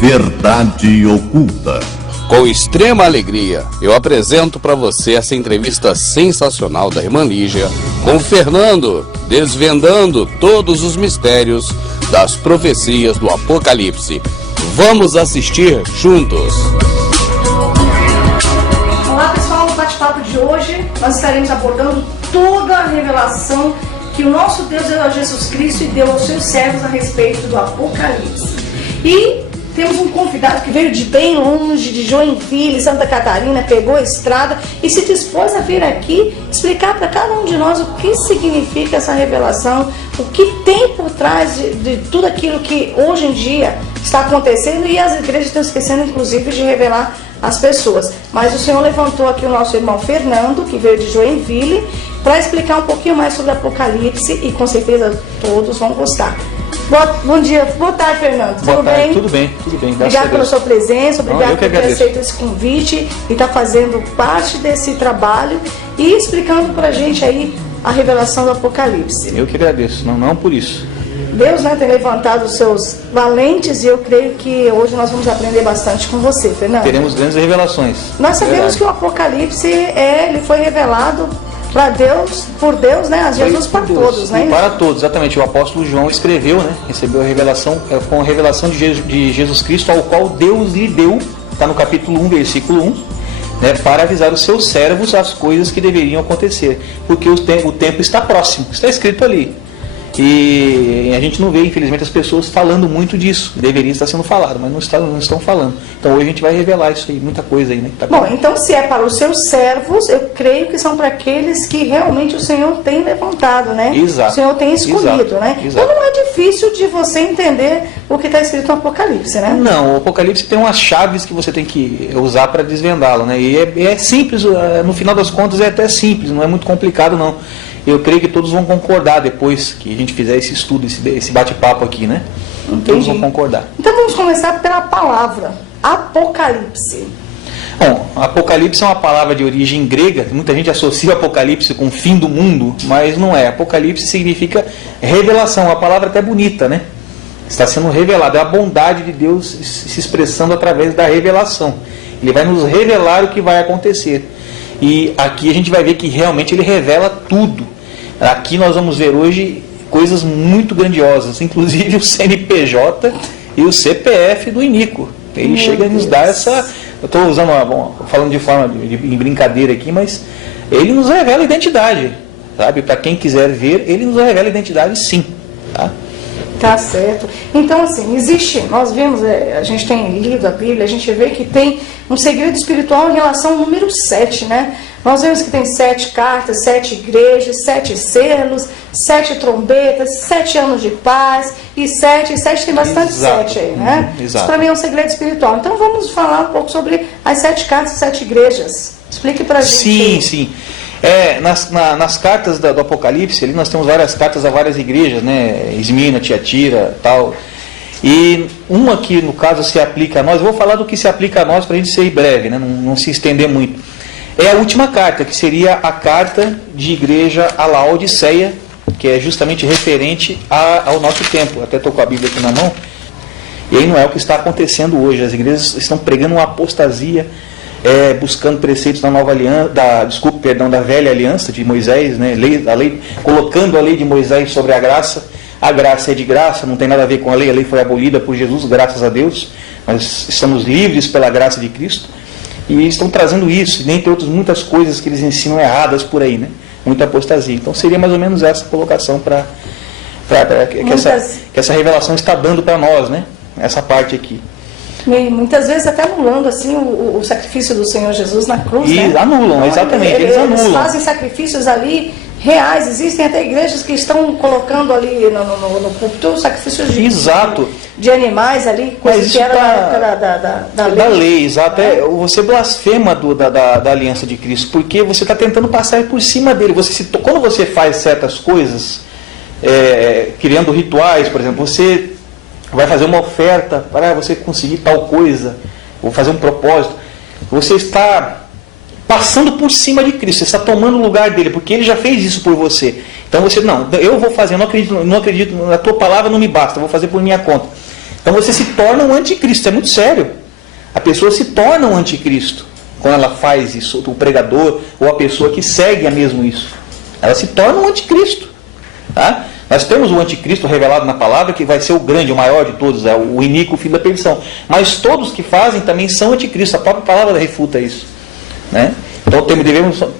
Verdade Oculta. Com extrema alegria, eu apresento para você essa entrevista sensacional da irmã Lígia com o Fernando, desvendando todos os mistérios das profecias do Apocalipse. Vamos assistir juntos. Olá pessoal, no bate-papo de hoje nós estaremos abordando toda a revelação que o nosso Deus deu a Jesus Cristo e deu aos seus servos a respeito do Apocalipse. E temos um convidado que veio de bem longe, de Joinville, Santa Catarina, pegou a estrada e se dispôs a vir aqui explicar para cada um de nós o que significa essa revelação, o que tem por trás de tudo aquilo que hoje em dia está acontecendo, e as igrejas estão esquecendo inclusive de revelar às pessoas. Mas o Senhor levantou aqui o nosso irmão Fernando, que veio de Joinville, para explicar um pouquinho mais sobre o Apocalipse, e com certeza todos vão gostar. Bom dia, boa tarde, Fernando. Boa tudo tarde, bem? Tudo bem. Obrigado pela sua presença, obrigado por ter agradeço. aceito esse convite e estar fazendo parte desse trabalho e explicando pra gente aí a revelação do Apocalipse. Eu que agradeço, não por isso. Deus, tem levantado os seus valentes, e eu creio que hoje nós vamos aprender bastante com você, Fernando. Teremos grandes revelações. Nós sabemos que o Apocalipse ele foi revelado para Deus, por Deus, a Jesus para todos, né? Para todos, exatamente. O apóstolo João escreveu, recebeu a revelação, com a revelação de Jesus Cristo, ao qual Deus lhe deu, está no capítulo 1, versículo 1, para avisar os seus servos as coisas que deveriam acontecer, porque o tempo está próximo, está escrito ali. E a gente não vê, infelizmente, as pessoas falando muito disso. Deveria estar sendo falado, mas não estão falando. Então hoje a gente vai revelar isso aí, muita coisa aí, Bom, então se é para os seus servos, eu creio que são para aqueles que realmente o Senhor tem levantado, Exato. O Senhor tem escolhido, Exato. Então não é difícil de você entender o que está escrito no Apocalipse, Não, o Apocalipse tem umas chaves que você tem que usar para desvendá-lo, E é simples, no final das contas é até simples, não é muito complicado não. Eu creio que todos vão concordar depois que a gente fizer esse estudo, esse bate-papo aqui, Entendi. Todos vão concordar. Então vamos começar pela palavra Apocalipse. Bom, Apocalipse é uma palavra de origem grega. Muita gente associa o Apocalipse com o fim do mundo, mas não é. Apocalipse significa revelação, uma palavra até bonita, Está sendo revelado, é a bondade de Deus se expressando através da revelação. Ele vai nos revelar o que vai acontecer. E aqui a gente vai ver que realmente ele revela tudo. Aqui nós vamos ver hoje coisas muito grandiosas, inclusive o CNPJ e o CPF do Inico. Ele chega a nos dar essa... Eu estou usando, falando de forma em brincadeira aqui, mas ele nos revela a identidade, sabe? Para quem quiser ver, ele nos revela a identidade, sim. Tá certo. Então, assim, nós vemos, a gente tem lido a Bíblia, a gente vê que tem um segredo espiritual em relação ao número 7, Nós vemos que tem 7 cartas, 7 igrejas, 7 selos, 7 trombetas, 7 anos de paz, e 7 tem bastante. Exato. 7 aí, Exato. Isso para mim é um segredo espiritual. Então vamos falar um pouco sobre as 7 cartas e 7 igrejas. Explique pra gente. Sim. Nas cartas do Apocalipse, ali nós temos várias cartas a várias igrejas, Esmirna, Tiatira, tal. E uma que, no caso, se aplica a nós, eu vou falar do que se aplica a nós para a gente ser breve, não se estender muito. É a última carta, que seria a carta de igreja a Laodiceia, que é justamente referente ao nosso tempo. Até estou com a Bíblia aqui na mão. E aí não é o que está acontecendo hoje. As igrejas estão pregando uma apostasia, buscando preceitos da nova aliança, da velha aliança de Moisés, colocando a lei de Moisés sobre a graça. A graça é de graça, não tem nada a ver com a lei foi abolida por Jesus, graças a Deus. Nós estamos livres pela graça de Cristo. E estão trazendo isso, dentre outras muitas coisas que eles ensinam erradas por aí, Muita apostasia. Então seria mais ou menos essa colocação que essa revelação está dando para nós, Essa parte aqui. Muitas vezes até anulando assim o sacrifício do Senhor Jesus na cruz. Anulam, então, exatamente. Eles anulam. Fazem sacrifícios ali reais. Existem até igrejas que estão colocando ali no púlpito sacrifícios de animais ali, coisa que era na época da lei. Da lei, exato. Você blasfema da aliança de Cristo, porque você está tentando passar por cima dele. Quando você faz certas coisas, criando rituais, por exemplo, você vai fazer uma oferta para você conseguir tal coisa, ou fazer um propósito, você está passando por cima de Cristo, você está tomando o lugar dele, porque ele já fez isso por você. Então você, eu vou fazer, eu não acredito, na tua palavra não me basta, eu vou fazer por minha conta. Então você se torna um anticristo, é muito sério. A pessoa se torna um anticristo quando ela faz isso, o pregador ou a pessoa que segue a mesmo isso. Ela se torna um anticristo. Tá? Nós temos o anticristo revelado na palavra, que vai ser o grande, o maior de todos, é o iníquo, o filho da perdição. Mas todos que fazem também são anticristos. A própria palavra refuta isso. Né? Então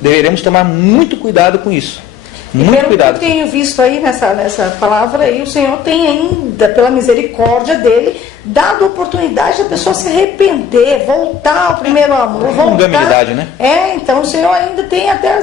deveremos tomar muito cuidado com isso. Muito cuidado. Que eu tenho visto aí nessa palavra aí, o Senhor tem ainda, pela misericórdia dele, dado oportunidade da pessoa se arrepender, voltar ao primeiro amor. Voltar. Né? Então o Senhor ainda tem até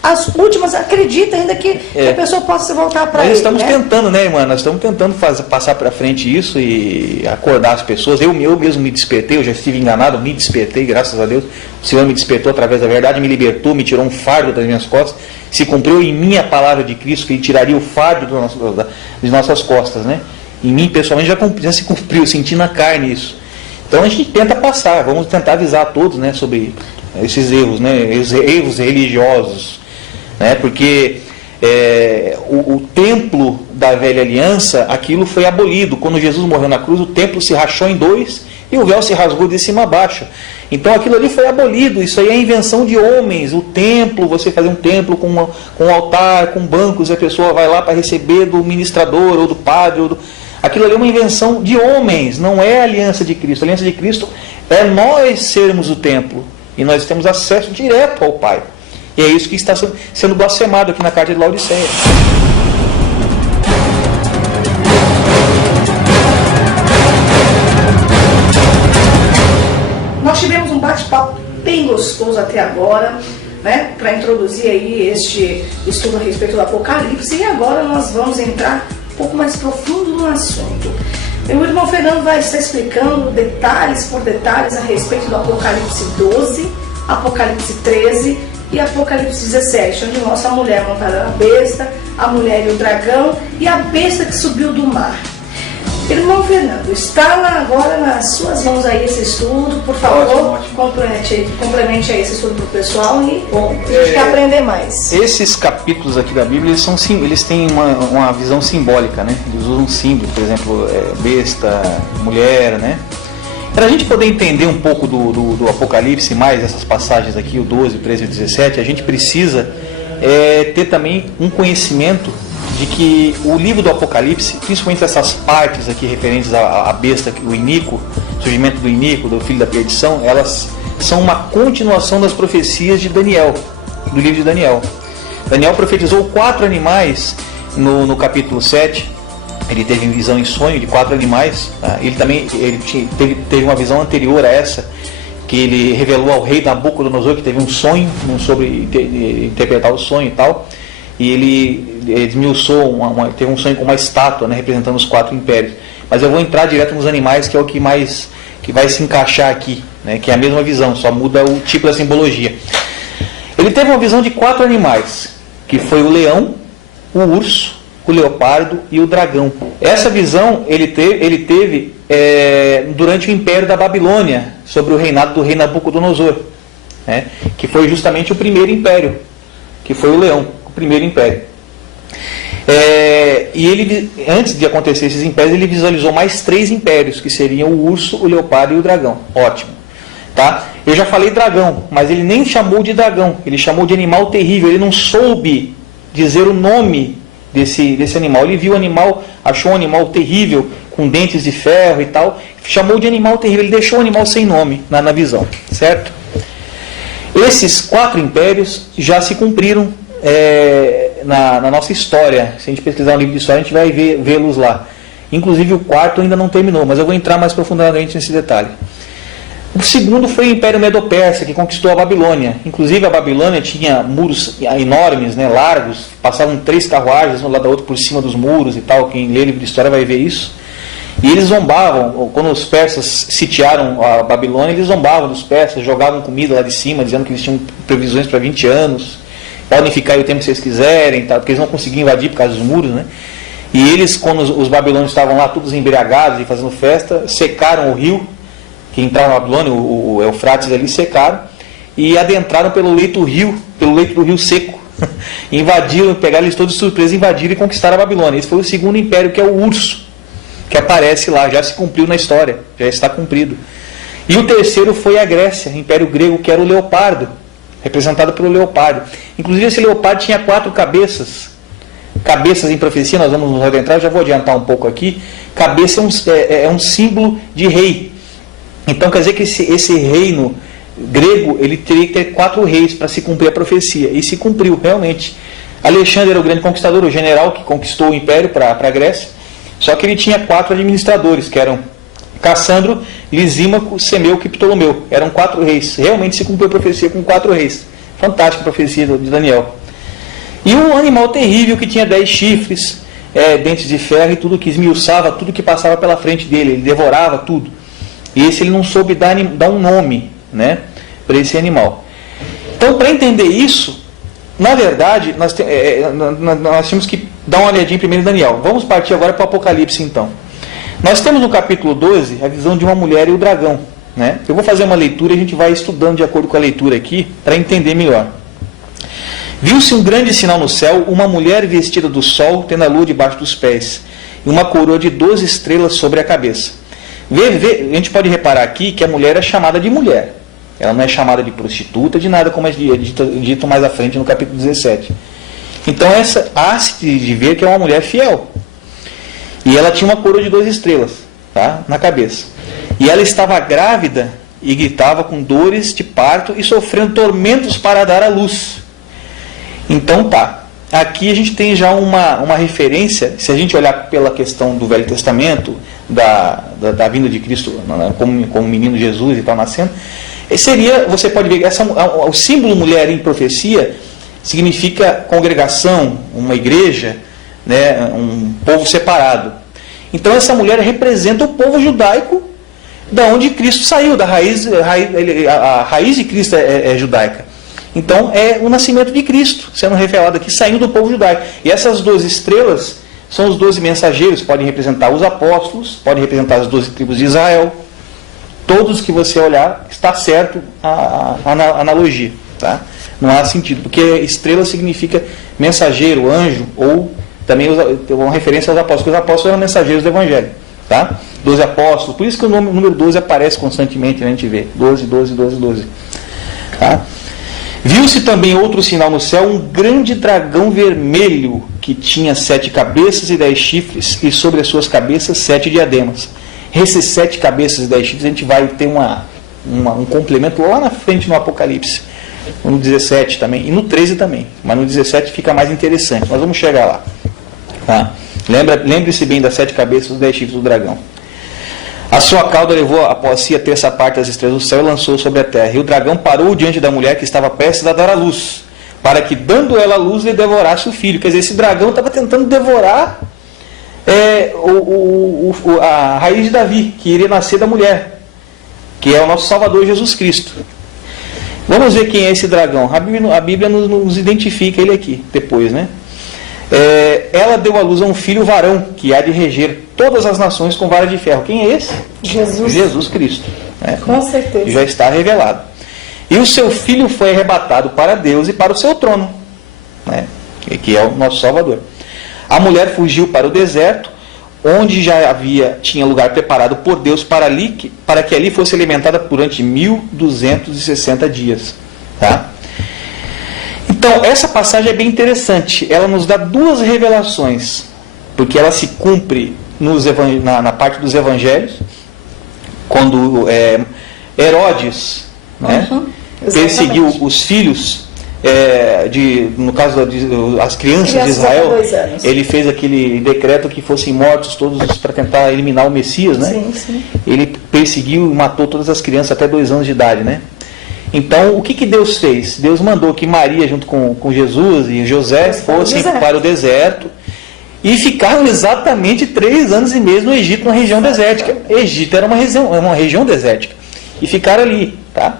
as últimas, acredita ainda que a pessoa possa voltar para ele. Nós estamos tentando, né, irmã? Nós estamos tentando passar para frente isso e acordar as pessoas. Eu mesmo me despertei, eu já estive enganado, me despertei, graças a Deus. O Senhor me despertou através da verdade, me libertou, me tirou um fardo das minhas costas. Se cumpriu em mim a palavra de Cristo, que Ele tiraria o fardo das nossas costas, né? Em mim, pessoalmente, já se cumpriu, senti na carne isso. Então a gente tenta passar, vamos tentar avisar a todos, né, sobre esses erros, né, erros religiosos. Né, porque o templo da velha aliança, aquilo foi abolido. Quando Jesus morreu na cruz, o templo se rachou em dois e o véu se rasgou de cima a baixo. Então aquilo ali foi abolido. Isso aí é invenção de homens. O templo, você fazer um templo com um altar, com bancos, a pessoa vai lá para receber do ministrador ou do padre. Aquilo ali é uma invenção de homens, não é a aliança de Cristo. A aliança de Cristo é nós sermos o templo e nós temos acesso direto ao Pai. E é isso que está sendo blasfemado aqui na carta de Laodiceia. Nós tivemos um bate-papo bem gostoso até agora, né, para introduzir aí este estudo a respeito do Apocalipse, e agora nós vamos entrar um pouco mais profundo no assunto. Meu irmão Fernando vai estar explicando detalhes por detalhes a respeito do Apocalipse 12, Apocalipse 13 e Apocalipse 17, onde mostra a mulher montada na besta, a mulher e o dragão e a besta que subiu do mar. Irmão Fernando, está agora nas suas mãos aí esse estudo, por favor, complemente aí esse estudo para o pessoal e a gente quer aprender mais. Esses capítulos aqui da Bíblia, eles têm uma visão simbólica, né? Eles usam símbolos, por exemplo, besta, mulher, né? Para a gente poder entender um pouco do Apocalipse, mais essas passagens aqui, o 12, o 13 e o 17, a gente precisa ter também um conhecimento de que o livro do Apocalipse, principalmente essas partes aqui referentes à besta, o iníquo, surgimento do iníquo, do filho da perdição, elas são uma continuação das profecias de Daniel, do livro de Daniel. Daniel profetizou 4 animais no capítulo 7. Ele teve visão em sonho de 4 animais. Tá? Ele teve uma visão anterior a essa, que ele revelou ao rei Nabucodonosor, que teve um sonho sobre interpretar o sonho e tal. E ele esmiuçou, teve um sonho com uma estátua, né, representando os 4 impérios. Mas eu vou entrar direto nos animais, que é o que vai se encaixar aqui, né, que é a mesma visão, só muda o tipo da simbologia. Ele teve uma visão de 4 animais, que foi o leão, o urso, o leopardo e o dragão. Essa visão ele teve durante o império da Babilônia, sobre o reinado do rei Nabucodonosor, né, que foi justamente o primeiro império, que foi o leão, o primeiro império. E ele, antes de acontecer esses impérios, ele visualizou mais 3 impérios, que seriam o urso, o leopardo e o dragão. Ótimo. Tá? Eu já falei dragão, mas ele nem chamou de dragão, ele chamou de animal terrível. Ele não soube dizer o nome desse animal. Ele viu o animal, achou um animal terrível, com dentes de ferro e tal, chamou de animal terrível. Ele deixou o animal sem nome na visão, certo? Esses 4 impérios já se cumpriram na nossa história. Se a gente pesquisar um livro de história, a gente vai vê-los lá. Inclusive o 4º ainda não terminou, mas eu vou entrar mais profundamente nesse detalhe. O segundo foi o Império Medo-Persa, que conquistou a Babilônia. Inclusive a Babilônia tinha muros enormes, né, largos, passavam 3 carruagens um lado da outra por cima dos muros e tal. Quem lê livro de história vai ver isso. E eles zombavam, quando os persas sitiaram a Babilônia, eles zombavam dos persas, jogavam comida lá de cima, dizendo que eles tinham previsões para 20 anos. Podem ficar aí o tempo que vocês quiserem, tá? Porque eles não conseguiam invadir por causa dos muros, né? E eles, quando os babilônios estavam lá todos embriagados e fazendo festa, secaram o rio que entrava na Babilônia, o Eufrates ali, secaram e adentraram pelo leito do rio seco. Invadiram, pegaram eles todos de surpresa, invadiram e conquistaram a Babilônia. Esse foi o segundo império, que é o urso. que aparece lá, já se cumpriu na história, já está cumprido. E o terceiro foi a Grécia, Império Grego, que era o leopardo, representado pelo leopardo. Inclusive esse leopardo tinha 4 cabeças. Cabeças em profecia, nós vamos nos adentrar, já vou adiantar um pouco aqui. Cabeça é um símbolo de rei. Então quer dizer que esse reino grego, ele teria que ter 4 reis para se cumprir a profecia. E se cumpriu, realmente. Alexandre era o grande conquistador, o general que conquistou o império para a Grécia. Só que ele tinha 4 administradores, que eram Cassandro, Lisímaco, Semeuco e Ptolomeu. Eram 4 reis. Realmente se cumpriu a profecia com 4 reis. Fantástica a profecia de Daniel. E um animal terrível que tinha 10 chifres, dentes de ferro e tudo que esmiuçava, tudo que passava pela frente dele. Ele devorava tudo. E esse ele não soube dar um nome, né, para esse animal. Então, para entender isso, na verdade, nós temos que dar uma olhadinha primeiro em Daniel. Vamos partir agora para o Apocalipse, então. Nós temos no capítulo 12 a visão de uma mulher e o dragão, né? Eu vou fazer uma leitura e a gente vai estudando de acordo com a leitura aqui, para entender melhor. Viu-se um grande sinal no céu, uma mulher vestida do sol, tendo a lua debaixo dos pés, e uma coroa de 12 estrelas sobre a cabeça. A gente pode reparar aqui que a mulher é chamada de mulher. Ela não é chamada de prostituta, de nada, como é dito mais à frente no capítulo 17. Então essa há-se de ver que é uma mulher fiel. E ela tinha uma coroa de 12 estrelas, tá, na cabeça. E ela estava grávida e gritava com dores de parto e sofrendo tormentos para dar à luz. Então tá, aqui a gente tem já uma referência, se a gente olhar pela questão do Velho Testamento, da vinda de Cristo como menino Jesus e tal nascendo, seria, você pode ver, o símbolo mulher em profecia significa congregação, uma igreja, né, um povo separado. Então essa mulher representa o povo judaico, da onde Cristo saiu, a raiz de Cristo é judaica. Então é o nascimento de Cristo sendo revelado aqui, saindo do povo judaico. E essas 12 estrelas são os 12 mensageiros, podem representar os apóstolos, podem representar as 12 tribos de Israel. Todos que você olhar, está certo a analogia, tá? Não há sentido, porque estrela significa mensageiro, anjo, ou também uma referência aos apóstolos, porque os apóstolos eram mensageiros do Evangelho, tá? 12 apóstolos, por isso que o número 12 aparece constantemente, né? A gente vê, 12, 12, 12, 12. Tá? Viu-se também outro sinal no céu, um grande dragão vermelho, que tinha 7 cabeças e 10 chifres, e sobre as suas cabeças 7 diademas. Esses 7 cabeças e 10 chifres, a gente vai ter um complemento lá na frente no Apocalipse, no 17 também, e no 13 também, mas no 17 fica mais interessante, nós vamos chegar lá. Tá? Lembre-se bem das 7 cabeças e dos 10 chifres do dragão. A sua cauda levou após si a terça parte das estrelas do céu e lançou sobre a terra. E o dragão parou diante da mulher que estava prestes a dar à luz, para que, dando ela a luz, lhe devorasse o filho. Quer dizer, esse dragão estava tentando devorar a raiz de Davi, que iria nascer da mulher, que é o nosso Salvador Jesus Cristo. Vamos ver quem é esse dragão. A Bíblia nos identifica ele aqui, depois, né? Ela deu à luz a um filho varão, que há de reger todas as nações com vara de ferro. Quem é esse? Jesus Cristo. Né? Com certeza. Já está revelado. E o seu filho foi arrebatado para Deus e para o seu trono, né? Que é o nosso Salvador. A mulher fugiu para o deserto, onde já tinha lugar preparado por Deus para que ali fosse alimentada durante 1260 dias. Tá? Então, essa passagem é bem interessante. Ela nos dá 2 revelações, porque ela se cumpre na parte dos evangelhos, quando Herodes, né, perseguiu os filhos, no caso das crianças de Israel, ele fez aquele decreto que fossem mortos todos para tentar eliminar o Messias, né? Sim, sim. Ele perseguiu e matou todas as crianças até 2 anos de idade, né? Então, o que Deus fez? Deus mandou que Maria, junto com Jesus e José, fossem para o deserto e ficaram exatamente 3 anos e meio no Egito, numa região desértica. Egito era uma região desértica. E ficaram ali, tá?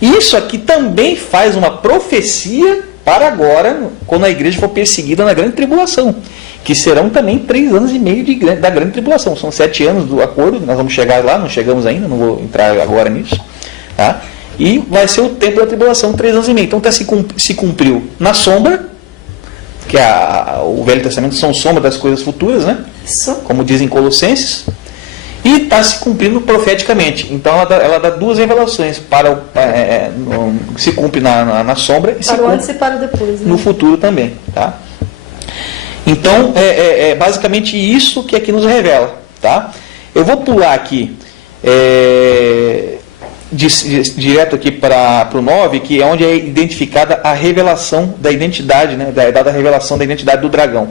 Isso aqui também faz uma profecia para agora, quando a igreja for perseguida na grande tribulação, que serão também 3 anos e meio da grande tribulação. São 7 anos do acordo, nós vamos chegar lá, não chegamos ainda, não vou entrar agora nisso, tá? E vai ser o tempo da tribulação, 3 anos e meio. Então se cumpriu na sombra, porque o Velho Testamento são sombra das coisas futuras, né? Isso. Como dizem Colossenses, e está se cumprindo profeticamente. Então ela dá duas revelações, se cumpre na sombra e se Para o cumpre antes e para o depois, né? no futuro também. Tá? Então é basicamente isso que aqui nos revela. Tá? Eu vou pular aqui direto aqui para o 9, que é onde é identificada a revelação da identidade, né? Da revelação da identidade do dragão.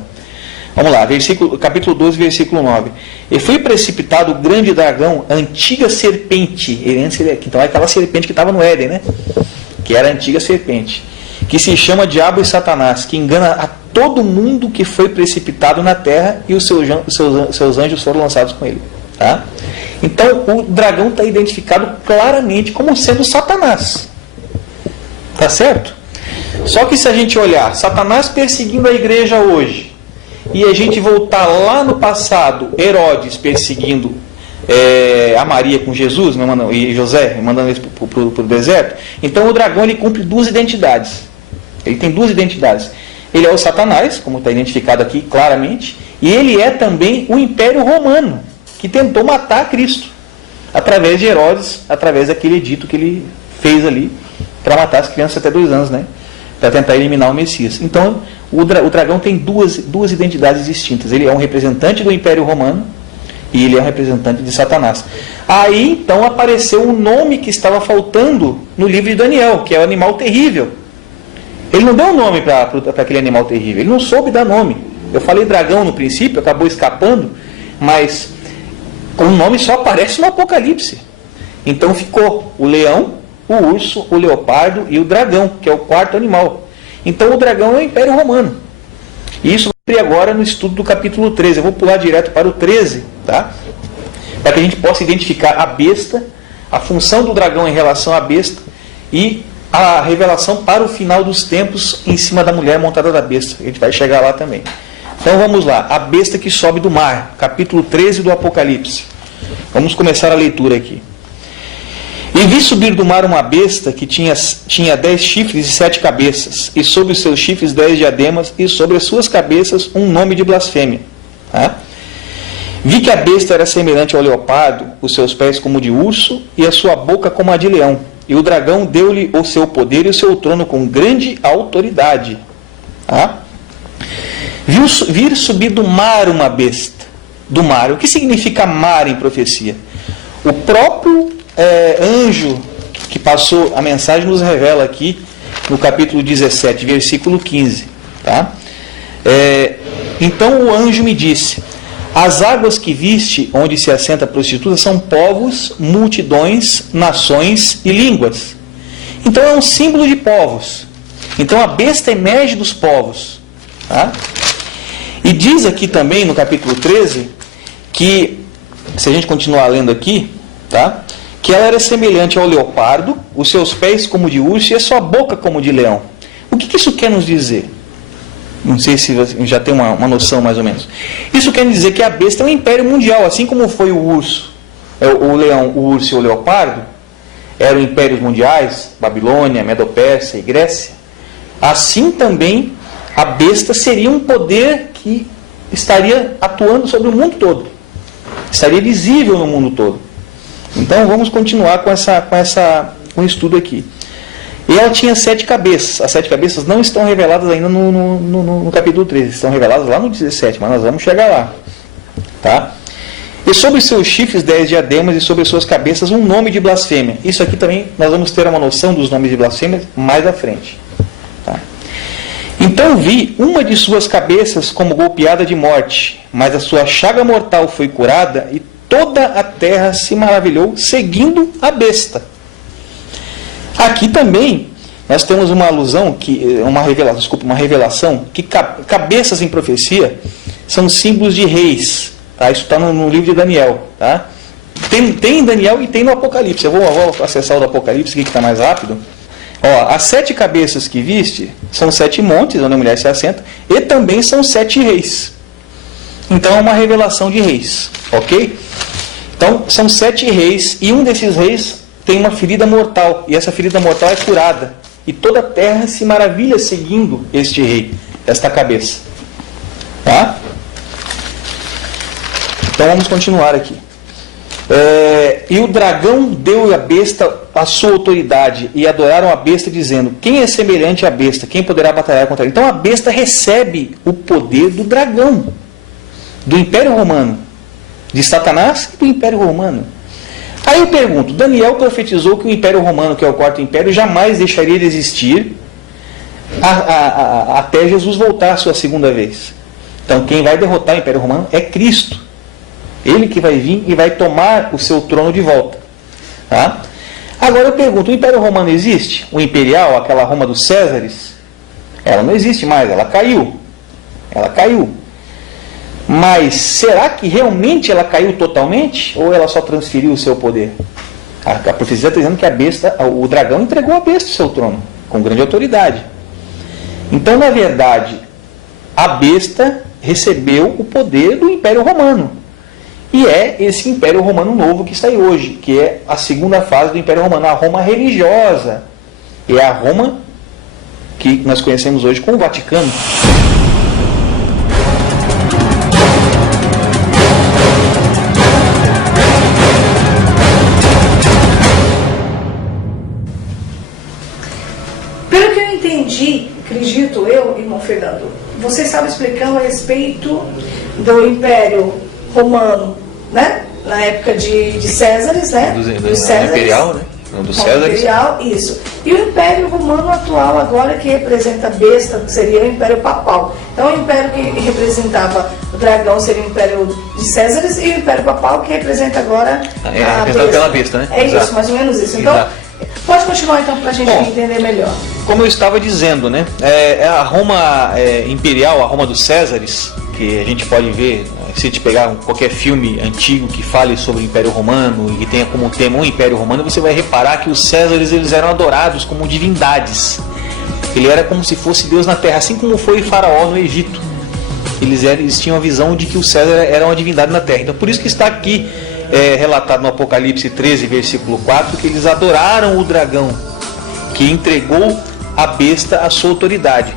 Vamos lá, capítulo 12, versículo 9. E foi precipitado o grande dragão, a antiga serpente. Então é aquela serpente que estava no Éden, né? Que era a antiga serpente. Que se chama Diabo e Satanás, que engana a todo mundo que foi precipitado na terra, e os seus anjos foram lançados com ele. Tá? Então o dragão está identificado claramente como sendo Satanás. Tá certo? Só que se a gente olhar Satanás perseguindo a igreja hoje, e a gente voltar lá no passado, Herodes perseguindo a Maria com Jesus, e José, mandando eles para o deserto, então o dragão ele cumpre duas identidades. Ele tem duas identidades. Ele é o Satanás, como está identificado aqui claramente, e ele é também o Império Romano, que tentou matar Cristo, através de Herodes, através daquele edito que ele fez ali, para matar as crianças até 2 anos, né? Para tentar eliminar o Messias. Então, o dragão tem duas identidades distintas. Ele é um representante do Império Romano e ele é um representante de Satanás. Aí, então, apareceu um nome que estava faltando no livro de Daniel, que é o animal terrível. Ele não deu um nome para aquele animal terrível. Ele não soube dar nome. Eu falei dragão no princípio, acabou escapando, mas o nome só aparece no Apocalipse. Então ficou o leão, o urso, o leopardo e o dragão, que é o 4º animal. Então o dragão é o Império Romano. E isso vai ter agora no estudo do capítulo 13. Eu vou pular direto para o 13, tá? Para que a gente possa identificar a besta, a função do dragão em relação à besta e a revelação para o final dos tempos em cima da mulher montada da besta. A gente vai chegar lá também. Então vamos lá. A besta que sobe do mar, capítulo 13 do Apocalipse. Vamos começar a leitura aqui. E vi subir do mar uma besta que tinha 10 chifres e 7 cabeças, e sobre os seus chifres 10 diademas, e sobre as suas cabeças um nome de blasfêmia. Tá? Vi que a besta era semelhante ao leopardo, os seus pés como de urso, e a sua boca como a de leão. E o dragão deu-lhe o seu poder e o seu trono com grande autoridade. Tá? Vir subir do mar uma besta. Do mar. O que significa mar em profecia? O próprio anjo que passou a mensagem nos revela aqui no capítulo 17, versículo 15. Tá? Então o anjo me disse: as águas que viste, onde se assenta a prostituta, são povos, multidões, nações e línguas. Então é um símbolo de povos. Então a besta emerge dos povos. Tá? E diz aqui também no capítulo 13 que, se a gente continuar lendo aqui, tá? Que ela era semelhante ao leopardo, os seus pés como de urso e a sua boca como de leão. O que isso quer nos dizer? Não sei se você já tem uma noção mais ou menos. Isso quer dizer que a besta é um império mundial, assim como foi o urso, o leão, o urso e o leopardo, eram impérios mundiais, Babilônia, Medo-Pérsia e Grécia. Assim também a besta seria um poder que estaria atuando sobre o mundo todo. Estaria visível no mundo todo. Então vamos continuar com o estudo aqui. E ela tinha 7 cabeças. As 7 cabeças não estão reveladas ainda no capítulo 13. Estão reveladas lá no 17, mas nós vamos chegar lá. Tá? E sobre seus chifres 10 diademas e sobre suas cabeças um nome de blasfêmia. Isso aqui também nós vamos ter uma noção dos nomes de blasfêmia mais à frente. Tá? Então vi uma de suas cabeças como golpeada de morte, mas a sua chaga mortal foi curada e toda a terra se maravilhou seguindo a besta. Aqui também nós temos uma alusão, uma revelação, que cabeças em profecia são símbolos de reis. Tá? Isso está no livro de Daniel. Tá? Tem em Daniel e tem no Apocalipse. Eu vou acessar o do Apocalipse aqui que está mais rápido. Ó, as 7 cabeças que viste são 7 montes onde a mulher se assenta e também são 7 reis. Então é uma revelação de reis. Ok? Então são 7 reis e um desses reis tem uma ferida mortal, e essa ferida mortal é curada, e toda a terra se maravilha seguindo este rei. esta cabeça. Tá? Então vamos continuar aqui. E o dragão deu à besta a sua autoridade, e adoraram a besta, dizendo: quem é semelhante à besta? Quem poderá batalhar contra ele? Então a besta recebe o poder do dragão, do Império Romano, de Satanás e do Império Romano. Aí eu pergunto, Daniel profetizou que o Império Romano, que é o quarto império, jamais deixaria de existir até Jesus voltar a sua segunda vez. Então quem vai derrotar o Império Romano é Cristo. Ele que vai vir e vai tomar o seu trono de volta. Tá? Agora eu pergunto, o Império Romano existe? O imperial, aquela Roma dos Césares? Ela não existe mais, ela caiu. Ela caiu. Mas será que realmente ela caiu totalmente? Ou ela só transferiu o seu poder? A profecia está dizendo que a besta, o dragão entregou a besta o seu trono, com grande autoridade. Então, na verdade, a besta recebeu o poder do Império Romano. E é esse Império Romano novo que está aí hoje, que é a segunda fase do Império Romano, a Roma religiosa. É a Roma que nós conhecemos hoje como Vaticano. Pelo que eu entendi, acredito eu, irmão Fernando, você estava explicando a respeito do Império Romano, né? Na época de Césares, né? Do Césares. Imperial, né? Do Césares. Imperial, isso. E o Império Romano atual agora, que representa a besta, que seria o Império Papal. Então o Império que representava o dragão seria o Império de Césares, e o Império Papal que representa agora a representado pela besta, né? É isso, mais ou menos isso. Então, pode continuar então para a gente entender melhor. Como eu estava dizendo, né? A Roma imperial, a Roma dos Césares, que a gente pode ver, se a gente pegar qualquer filme antigo que fale sobre o Império Romano e que tenha como tema o Império Romano, você vai reparar que os Césares eles eram adorados como divindades. Ele era como se fosse Deus na Terra, assim como foi Faraó no Egito. Eles tinham a visão de que o César era uma divindade na Terra. Então por isso que está aqui relatado no Apocalipse 13, versículo 4, que eles adoraram o dragão, que entregou a besta a sua autoridade.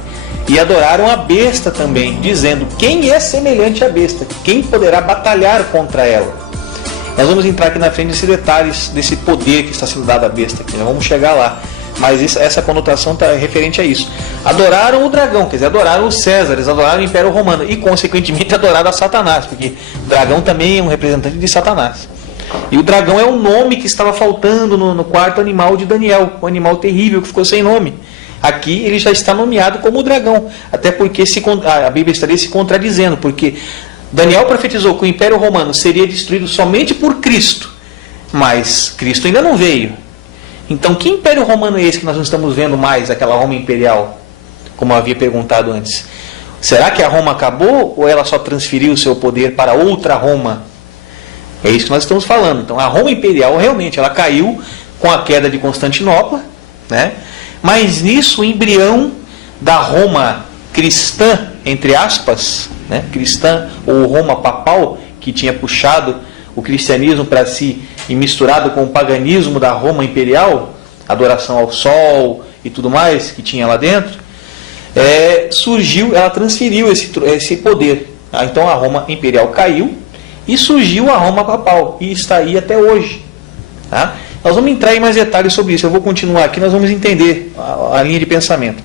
E adoraram a besta também, dizendo: quem é semelhante à besta? Quem poderá batalhar contra ela? Nós vamos entrar aqui na frente nesses detalhes desse poder que está sendo dado à besta aqui. Nós vamos chegar lá. Mas essa conotação está referente a isso. Adoraram o dragão, quer dizer, adoraram os Césares, adoraram o Império Romano e, consequentemente, adoraram a Satanás, porque o dragão também é um representante de Satanás. E o dragão é um nome que estava faltando no quarto animal de Daniel, um animal terrível que ficou sem nome. Aqui ele já está nomeado como o dragão, até porque a Bíblia estaria se contradizendo, porque Daniel profetizou que o Império Romano seria destruído somente por Cristo, mas Cristo ainda não veio. Então que Império Romano é esse que nós não estamos vendo mais, aquela Roma imperial, como eu havia perguntado antes? Será que a Roma acabou ou ela só transferiu o seu poder para outra Roma? É isso que nós estamos falando. Então a Roma imperial realmente ela caiu com a queda de Constantinopla, né? Mas nisso o embrião da Roma cristã, entre aspas, né? Cristã ou Roma papal, que tinha puxado o cristianismo para si e misturado com o paganismo da Roma imperial, adoração ao sol e tudo mais que tinha lá dentro, surgiu, ela transferiu esse poder. Então a Roma imperial caiu e surgiu a Roma papal, e está aí até hoje. Tá? Nós vamos entrar em mais detalhes sobre isso. Eu vou continuar aqui, nós vamos entender a linha de pensamento.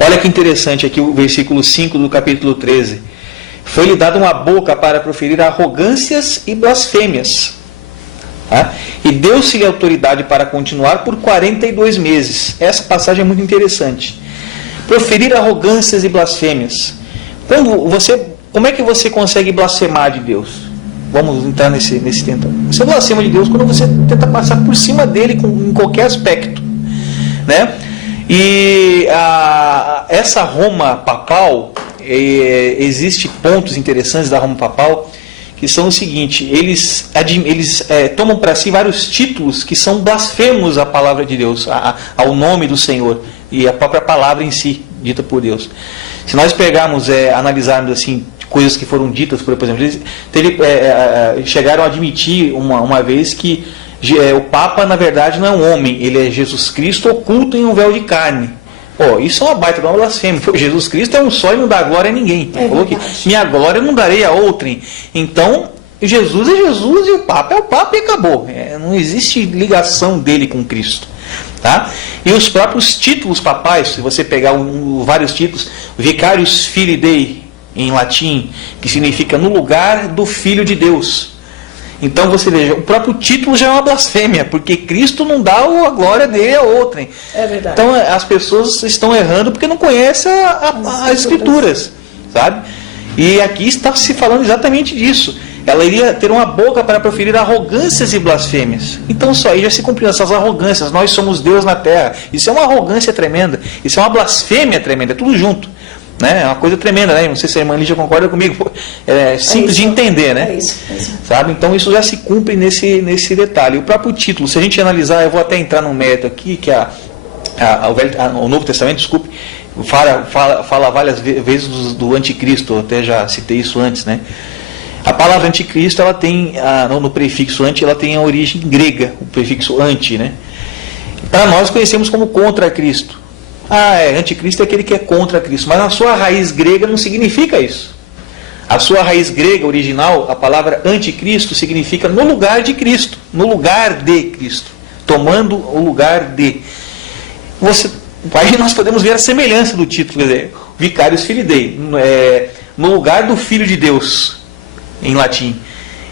Olha que interessante aqui o versículo 5 do capítulo 13. Foi-lhe dada uma boca para proferir arrogâncias e blasfêmias. Tá? E deu-se-lhe autoridade para continuar por 42 meses. Essa passagem é muito interessante. Proferir arrogâncias e blasfêmias. Como é que você consegue blasfemar de Deus? Vamos entrar nesse tentando. Você blasfema de Deus quando você tenta passar por cima dele em qualquer aspecto, né? E essa Roma papal, existe pontos interessantes da Roma papal que são o seguinte: eles tomam para si vários títulos que são blasfemos à palavra de Deus, ao nome do Senhor e à própria palavra em si, dita por Deus. Se nós pegarmos, analisarmos assim coisas que foram ditas, por exemplo, eles chegaram a admitir uma vez que o Papa, na verdade, não é um homem, ele é Jesus Cristo oculto em um véu de carne. Isso é uma baita de uma blasfêmia. Jesus Cristo é um só e não dá glória a ninguém. Ele falou que minha glória eu não darei a outrem. Então, Jesus é Jesus e o Papa é o Papa e acabou. Não existe ligação dele com Cristo. Tá? E os próprios títulos papais, se você pegar vários títulos, Vicarius Filii Dei, em latim, que significa no lugar do Filho de Deus. Então você veja, o próprio título já é uma blasfêmia, porque Cristo não dá a glória dele a outrem. É verdade. Então as pessoas estão errando porque não conhecem as Escrituras, sabe? E aqui está se falando exatamente disso. Ela iria ter uma boca para proferir arrogâncias e blasfêmias. Então só aí já se cumpriu essas arrogâncias. Nós somos Deus na terra. Isso é uma arrogância tremenda. Isso é uma blasfêmia tremenda. É tudo junto. Né? É uma coisa tremenda, né? Não sei se a irmã Lígia concorda comigo. É simples de entender, né? É isso. Sabe? Então isso já se cumpre nesse detalhe. O próprio título, se a gente analisar, eu vou até entrar num mérito aqui, que o Novo Testamento, desculpe, fala várias vezes do anticristo. Eu até já citei isso antes, né? A palavra anticristo, ela tem, no prefixo anti, ela tem a origem grega, o prefixo anti, né? Para nós conhecemos como contra Cristo. Anticristo é aquele que é contra Cristo, mas na sua raiz grega não significa isso. A sua raiz grega original, a palavra anticristo, significa no lugar de Cristo, no lugar de Cristo, tomando o lugar de. Aí nós podemos ver a semelhança do título, quer dizer, Vicarius Filii Dei, no lugar do Filho de Deus, em latim,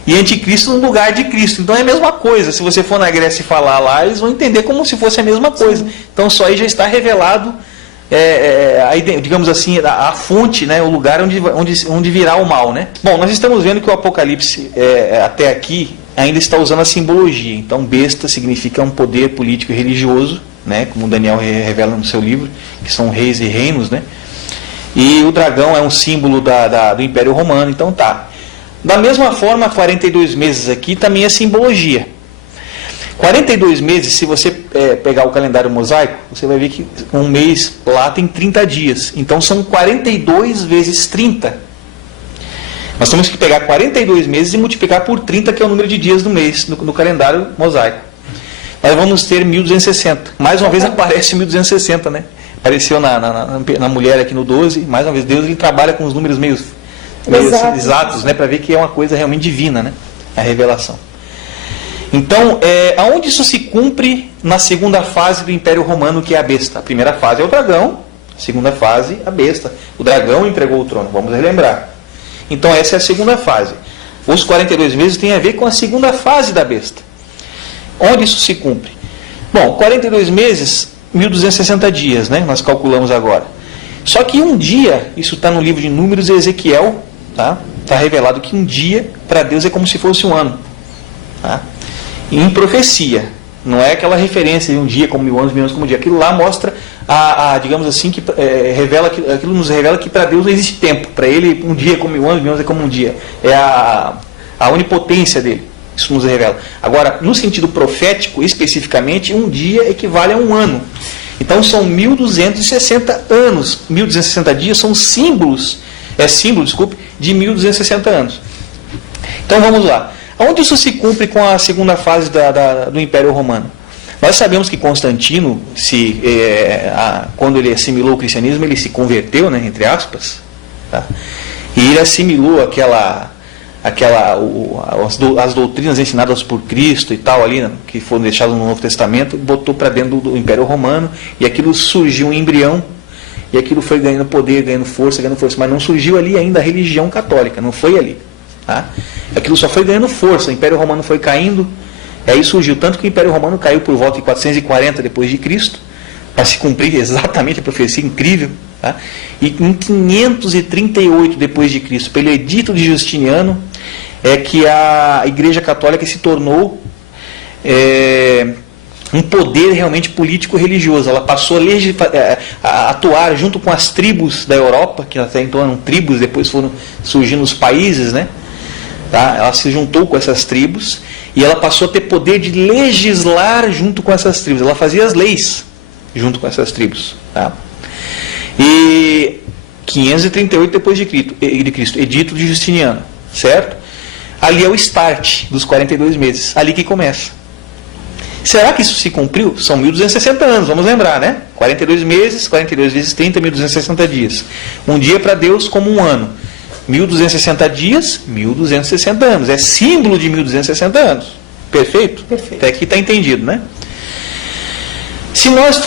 e anticristo no lugar de Cristo. Então é a mesma coisa. Se você for na Grécia e falar lá, eles vão entender como se fosse a mesma coisa. Sim. Então só aí já está revelado, digamos assim, a fonte, né, o lugar onde virá o mal, né? Bom, nós estamos vendo que o Apocalipse até aqui ainda está usando a simbologia. Então besta significa um poder político e religioso, né, como Daniel revela no seu livro, que são reis e reinos, né? E o dragão é um símbolo do Império Romano. Então tá. Da mesma forma, 42 meses aqui também é simbologia. 42 meses, se você pegar o calendário mosaico, você vai ver que um mês lá tem 30 dias. Então são 42 vezes 30. Nós temos que pegar 42 meses e multiplicar por 30, que é o número de dias do mês no calendário mosaico. Nós vamos ter 1260. Mais uma vez aparece 1260, né? Apareceu na mulher aqui no 12. Mais uma vez, Deus ele trabalha com os números meio exatos, né, para ver que é uma coisa realmente divina, né, a revelação. Então, aonde isso se cumpre na segunda fase do Império Romano, que é a besta? A primeira fase é o dragão, a segunda fase, a besta. O dragão entregou o trono, vamos relembrar. Então, essa é a segunda fase. Os 42 meses tem a ver com a segunda fase da besta. Onde isso se cumpre? Bom, 42 meses, 1260 dias, né, nós calculamos agora. Só que um dia, isso está no livro de Números e Ezequiel, tá? Está revelado que um dia para Deus é como se fosse um ano, tá? E em profecia, não é aquela referência de um dia como 1000 anos, 1000 anos como um dia. Aquilo lá mostra, digamos assim, que aquilo nos revela que para Deus não existe tempo. Para Ele, um dia como 1000 anos, 1000 anos é como um dia. É a onipotência dele. Isso nos revela. Agora, no sentido profético, especificamente, um dia equivale a um ano. Então são 1260 anos. 1260 dias são símbolo, de 1260 anos. Então vamos lá. Onde isso se cumpre com a segunda fase do Império Romano? Nós sabemos que Constantino, quando ele assimilou o cristianismo, ele se converteu, né, entre aspas, tá? E ele assimilou as doutrinas ensinadas por Cristo e tal ali, né, que foram deixadas no Novo Testamento, botou para dentro do Império Romano, e aquilo surgiu um embrião, e aquilo foi ganhando poder, ganhando força, mas não surgiu ali ainda a religião católica, não foi ali, tá? Aquilo só foi ganhando força, o Império Romano foi caindo, e aí surgiu, tanto que o Império Romano caiu por volta de 440 depois de Cristo, para se cumprir exatamente a profecia incrível, tá? E em 538 depois de Cristo, pelo edito de Justiniano, é que a Igreja Católica se tornou um poder realmente político-religioso. Ela passou a atuar junto com as tribos da Europa, que até então eram tribos, depois foram surgindo os países, né? Tá? Ela se juntou com essas tribos e ela passou a ter poder de legislar junto com essas tribos. Ela fazia as leis junto com essas tribos. Tá? E 538 depois de Cristo, edito de Justiniano, certo? Ali é o start dos 42 meses, ali que começa. Será que isso se cumpriu? São 1260 anos, vamos lembrar, né? 42 meses, 42 vezes 30, 1260 dias. Um dia para Deus como um ano. 1260 dias, 1260 anos. É símbolo de 1260 anos. Perfeito? Perfeito. Até aqui está entendido, né? Se nós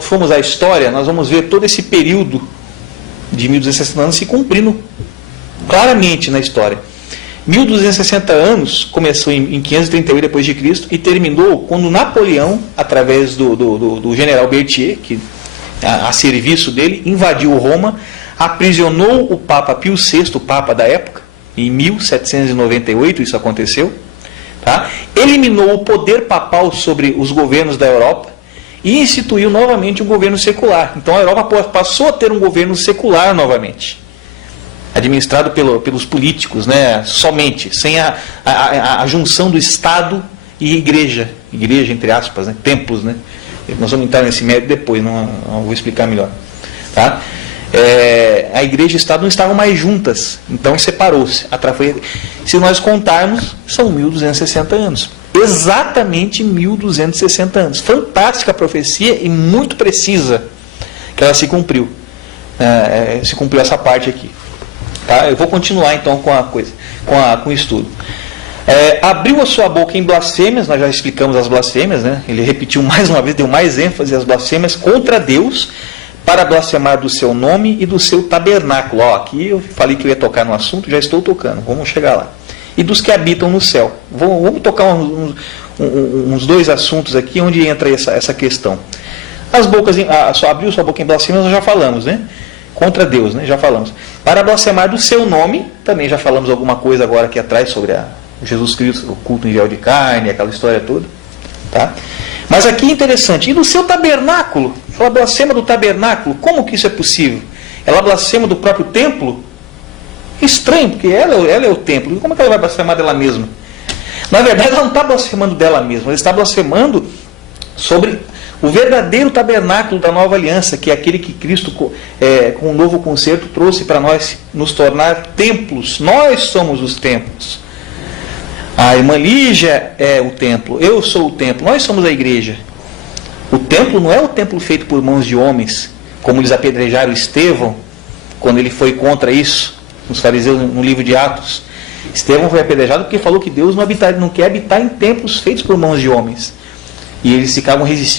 formos à história, nós vamos ver todo esse período de 1260 anos se cumprindo claramente na história. 1260 anos começou em 538 depois de Cristo e terminou quando Napoleão, através do general Berthier, que a serviço dele, invadiu Roma, aprisionou o Papa Pio VI, o Papa da época, em 1798 isso aconteceu, tá? Eliminou o poder papal sobre os governos da Europa e instituiu novamente um governo secular. Então a Europa passou a ter um governo secular novamente, administrado pelos políticos, né, somente, sem a junção do Estado e igreja entre aspas, né, templos, né. Nós vamos entrar nesse mérito depois, não vou explicar melhor, tá? A igreja e o Estado não estavam mais juntas, então separou-se. Se nós contarmos, são 1260 anos, exatamente 1260 anos. Fantástica profecia e muito precisa que ela se cumpriu. Se cumpriu essa parte aqui. Tá? Eu vou continuar então com o estudo. Abriu a sua boca em blasfêmias, nós já explicamos as blasfêmias, né? Ele repetiu mais uma vez, deu mais ênfase às blasfêmias contra Deus, para blasfemar do seu nome e do seu tabernáculo. Aqui eu falei que eu ia tocar no assunto, já estou tocando, vamos chegar lá. E dos que habitam no céu. Vamos tocar uns dois assuntos aqui onde entra essa questão. As bocas, abriu sua boca em blasfêmias, nós já falamos, né? Contra Deus, né? Já falamos. Para blasfemar do seu nome, também já falamos alguma coisa agora aqui atrás sobre Jesus Cristo, o culto em véu de carne, aquela história toda. Tá? Mas aqui é interessante, e do seu tabernáculo? Ela blasfema do tabernáculo, como que isso é possível? Ela blasfema do próprio templo? Estranho, porque ela é o templo, e como é que ela vai blasfemar dela mesma? Na verdade, ela não está blasfemando dela mesma, ela está blasfemando sobre o verdadeiro tabernáculo da nova aliança, que é aquele que Cristo, com o novo concerto, trouxe para nós nos tornar templos. Nós somos os templos. A irmã Lígia é o templo, eu sou o templo, nós somos a igreja. O templo não é o templo feito por mãos de homens, como eles apedrejaram Estevão, quando ele foi contra isso, os fariseus no livro de Atos. Estevão foi apedrejado porque falou que Deus não quer habitar em templos feitos por mãos de homens. E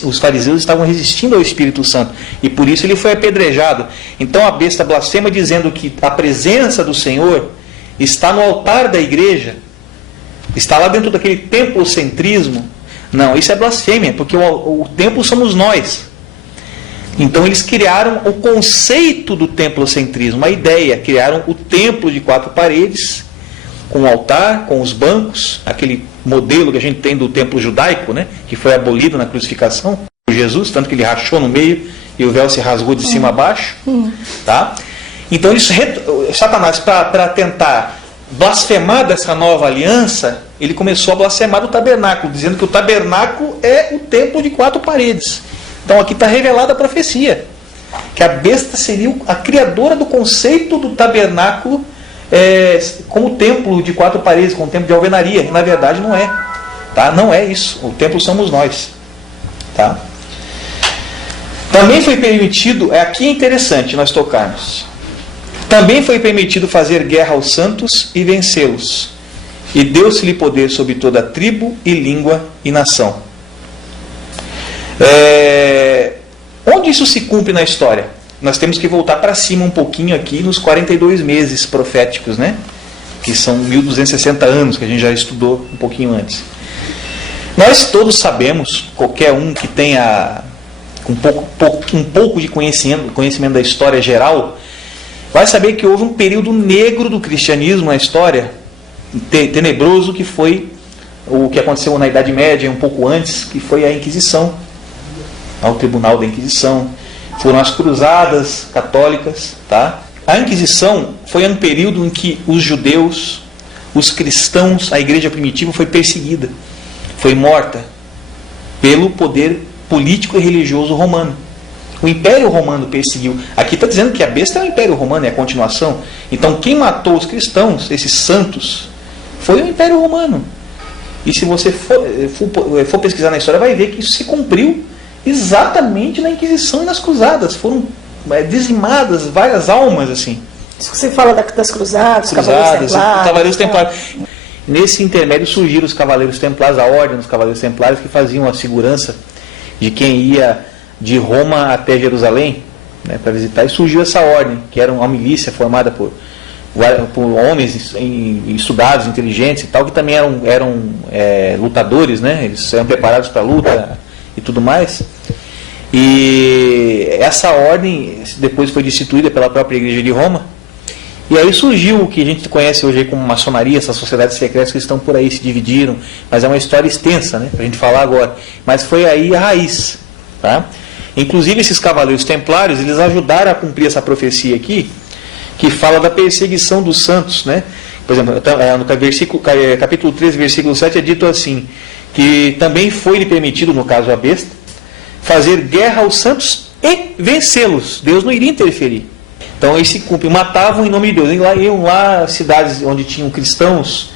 os fariseus estavam resistindo ao Espírito Santo. E por isso ele foi apedrejado. Então a besta blasfema dizendo que a presença do Senhor está no altar da igreja, está lá dentro daquele templocentrismo. Não, isso é blasfêmia, porque o templo somos nós. Então eles criaram o conceito do templocentrismo, a ideia, criaram o templo de 4 paredes, com o altar, com os bancos, aquele modelo que a gente tem do templo judaico, né, que foi abolido na crucificação por Jesus, tanto que ele rachou no meio e o véu se rasgou de cima a baixo. Tá? Então Satanás, para tentar blasfemar dessa nova aliança, ele começou a blasfemar do tabernáculo, dizendo que o tabernáculo é o templo de 4 paredes. Então aqui está revelada a profecia, que a besta seria a criadora do conceito do tabernáculo como templo de 4 paredes, como templo de alvenaria. Na verdade não é. Tá? Não é isso. O templo somos nós. Tá? Também foi permitido, aqui é interessante nós tocarmos, também foi permitido fazer guerra aos santos e vencê-los. E deu-se-lhe poder sobre toda tribo e língua e nação. Onde isso se cumpre na história? Nós temos que voltar para cima um pouquinho aqui nos 42 meses proféticos, né? Que são 1260 anos, que a gente já estudou um pouquinho antes. Nós todos sabemos, qualquer um que tenha um pouco de conhecimento da história geral, vai saber que houve um período negro do cristianismo na história, tenebroso, que foi o que aconteceu na Idade Média, um pouco antes, que foi a Inquisição, ao Tribunal da Inquisição. Foram as cruzadas católicas. Tá? A Inquisição foi um período em que os judeus, os cristãos, a igreja primitiva foi perseguida, foi morta pelo poder político e religioso romano. O Império Romano perseguiu. Aqui está dizendo que a besta é o Império Romano, é a continuação. Então quem matou os cristãos, esses santos, foi o Império Romano. E se você for pesquisar na história, vai ver que isso se cumpriu exatamente na Inquisição e nas Cruzadas. Foram dizimadas várias almas, assim. Isso que você fala das Cruzadas, Cavaleiros Templários. Nesse intermédio surgiram os Cavaleiros Templários, a Ordem dos Cavaleiros Templários, que faziam a segurança de quem ia de Roma até Jerusalém, né, para visitar. E surgiu essa ordem, que era uma milícia formada por homens estudados, inteligentes e tal, que também eram lutadores, né? Eles eram preparados para a luta e tudo mais. E essa ordem depois foi destituída pela própria Igreja de Roma. E aí surgiu o que a gente conhece hoje como maçonaria, essas sociedades secretas que estão por aí, se dividiram, mas é uma história extensa, né, para a gente falar agora. Mas foi aí a raiz. Tá? Inclusive esses cavaleiros templários, eles ajudaram a cumprir essa profecia aqui, que fala da perseguição dos santos. Né? Por exemplo, no capítulo 13, versículo 7, é dito assim, que também foi-lhe permitido, no caso a besta, fazer guerra aos santos e vencê-los. Deus não iria interferir. Então eles se cumprem, matavam em nome de Deus. Iam lá, cidades onde tinham cristãos,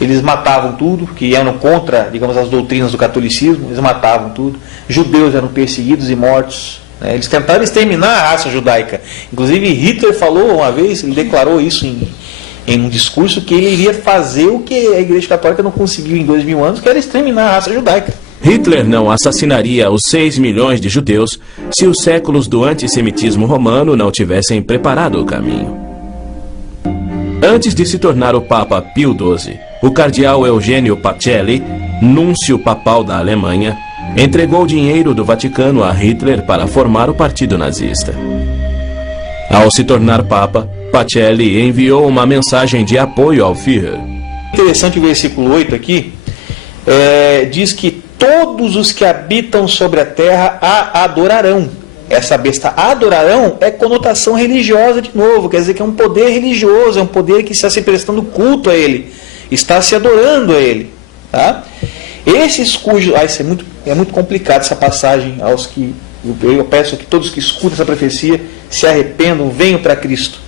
eles matavam tudo, que iam contra, digamos, as doutrinas do catolicismo, eles matavam tudo. Judeus eram perseguidos e mortos. Né? Eles tentaram exterminar a raça judaica. Inclusive Hitler falou uma vez, ele declarou isso em um discurso, que ele iria fazer o que a Igreja Católica não conseguiu em 2000 anos, que era exterminar a raça judaica. Hitler não assassinaria os 6 milhões de judeus se os séculos do antissemitismo romano não tivessem preparado o caminho. Antes de se tornar o Papa Pio XII, o cardeal Eugênio Pacelli, núncio papal da Alemanha, entregou dinheiro do Vaticano a Hitler para formar o partido nazista. Ao se tornar Papa, Pacelli enviou uma mensagem de apoio ao Führer. Interessante o versículo 8 aqui, diz que todos os que habitam sobre a terra a adorarão. Essa besta adorarão é conotação religiosa de novo, quer dizer que é um poder religioso, é um poder que está se prestando culto a ele, está se adorando a ele. Tá? Esses cujos... isso é muito complicado essa passagem, aos que eu peço que todos que escutam essa profecia se arrependam, venham para Cristo,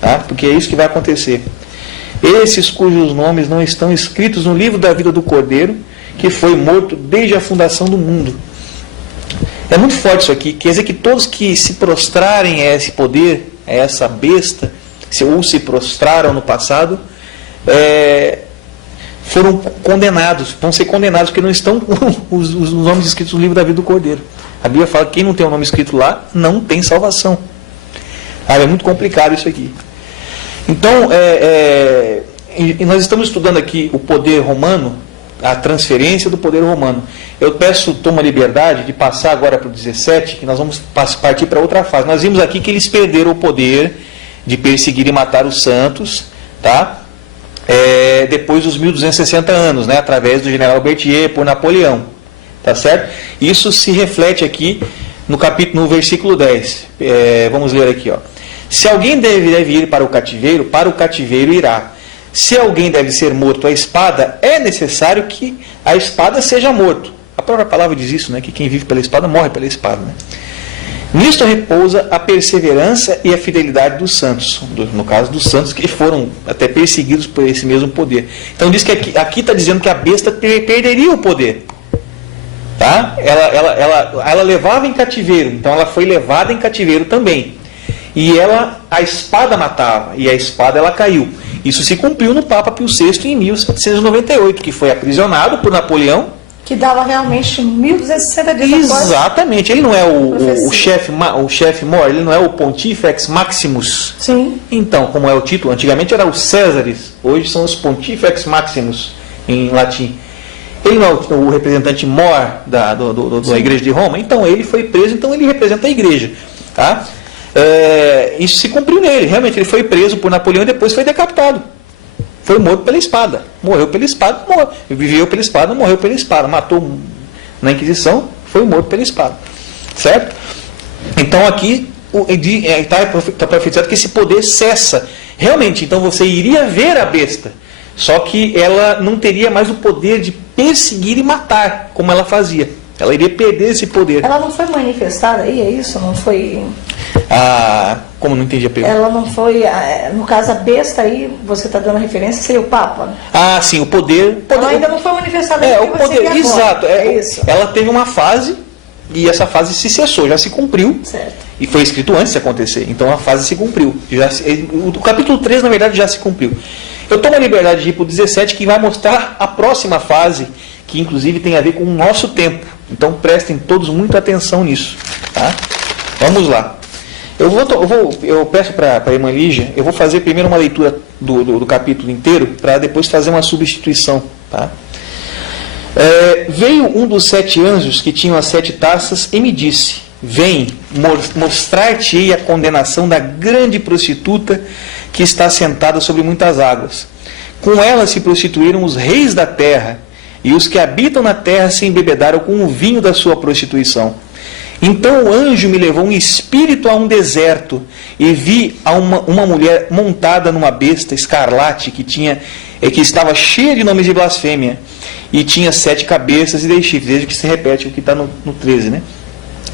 tá? Porque é isso que vai acontecer. Esses cujos nomes não estão escritos no livro da vida do Cordeiro, que foi morto desde a fundação do mundo. É muito forte isso aqui, quer dizer que todos que se prostrarem a esse poder, a essa besta, ou se prostraram no passado, foram condenados, vão ser condenados, porque não estão com os nomes escritos no livro da vida do Cordeiro. A Bíblia fala que quem não tem o nome escrito lá, não tem salvação. É muito complicado isso aqui. Então, e nós estamos estudando aqui o poder romano, a transferência do poder romano. Eu tomo a liberdade de passar agora para o 17, que nós vamos partir para outra fase. Nós vimos aqui que eles perderam o poder de perseguir e matar os santos, tá? Depois dos 1260 anos, né? Através do general Berthier por Napoleão, tá certo? Isso se reflete aqui no versículo 10. Vamos ler aqui, ó. Se alguém deve ir para o cativeiro irá. Se alguém deve ser morto à espada, é necessário que a espada seja morto. A própria palavra diz isso, né? Que quem vive pela espada morre pela espada. Né? Nisto repousa a perseverança e a fidelidade dos santos. No caso dos santos que foram até perseguidos por esse mesmo poder. Então diz que aqui está dizendo que a besta perderia o poder. Tá? Ela levava em cativeiro, então ela foi levada em cativeiro também. E a espada matava, e a espada ela caiu. Isso se cumpriu no Papa Pio VI em 1798, que foi aprisionado por Napoleão. Que dava realmente 1260 dias após. Exatamente. Ele não é o chefe mor, ele não é o Pontifex Maximus. Sim. Então, como é o título, antigamente era os Césares, hoje são os Pontifex Maximus, em latim. Ele não é o representante mor da Igreja de Roma, então ele foi preso, então ele representa a Igreja. Tá? Isso se cumpriu nele, realmente ele foi preso por Napoleão e depois foi decapitado. Foi morto pela espada, morreu pela espada, viveu pela espada, morreu pela espada, matou na Inquisição, foi morto pela espada, certo? Então aqui está profetizado que esse poder cessa, realmente, então você iria ver a besta, só que ela não teria mais o poder de perseguir e matar, como ela fazia. Ela iria perder esse poder. Ela não foi manifestada aí, é isso? Não foi... Como não entendi a pergunta? Ela não foi, no caso a besta aí, você está dando a referência, seria o Papa? Sim, o poder... Ela ainda não foi manifestada o poder, exato. É isso. Ela teve uma fase, e essa fase se cessou, já se cumpriu. Certo. E foi escrito antes de acontecer, então a fase se cumpriu. O capítulo 3, na verdade, já se cumpriu. Eu tomo a liberdade de ir para o 17, que vai mostrar a próxima fase, que inclusive tem a ver com o nosso tempo. Então prestem todos muita atenção nisso. Tá? Vamos lá. Eu peço para a irmã Lígia, eu vou fazer primeiro uma leitura do capítulo inteiro, para depois fazer uma substituição. Tá? Veio um dos 7 anjos que tinham as 7 taças e me disse: vem, mostrar-te-ei a condenação da grande prostituta que está sentada sobre muitas águas. Com ela se prostituíram os reis da terra, e os que habitam na terra se embebedaram com o vinho da sua prostituição. Então o anjo me levou em espírito a um deserto, e vi uma mulher montada numa besta escarlate que estava cheia de nomes de blasfêmia, e tinha 7 cabeças e 10 chifres. Veja que se repete o que está no 13, né?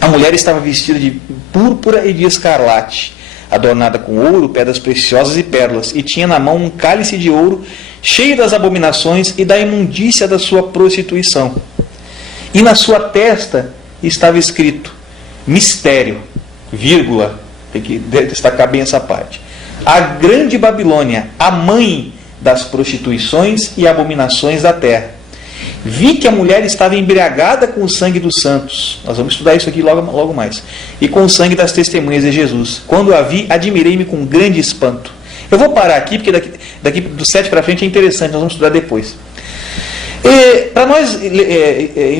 A mulher estava vestida de púrpura e de escarlate, adornada com ouro, pedras preciosas e pérolas, e tinha na mão um cálice de ouro, cheio das abominações e da imundícia da sua prostituição. E na sua testa estava escrito: mistério, vírgula, tem que destacar bem essa parte. A grande Babilônia, a mãe das prostituições e abominações da terra. Vi que a mulher estava embriagada com o sangue dos santos. Nós vamos estudar isso aqui logo mais. E com o sangue das testemunhas de Jesus. Quando a vi, admirei-me com grande espanto. Eu vou parar aqui, porque daqui do 7 para frente é interessante, nós vamos estudar depois. Para nós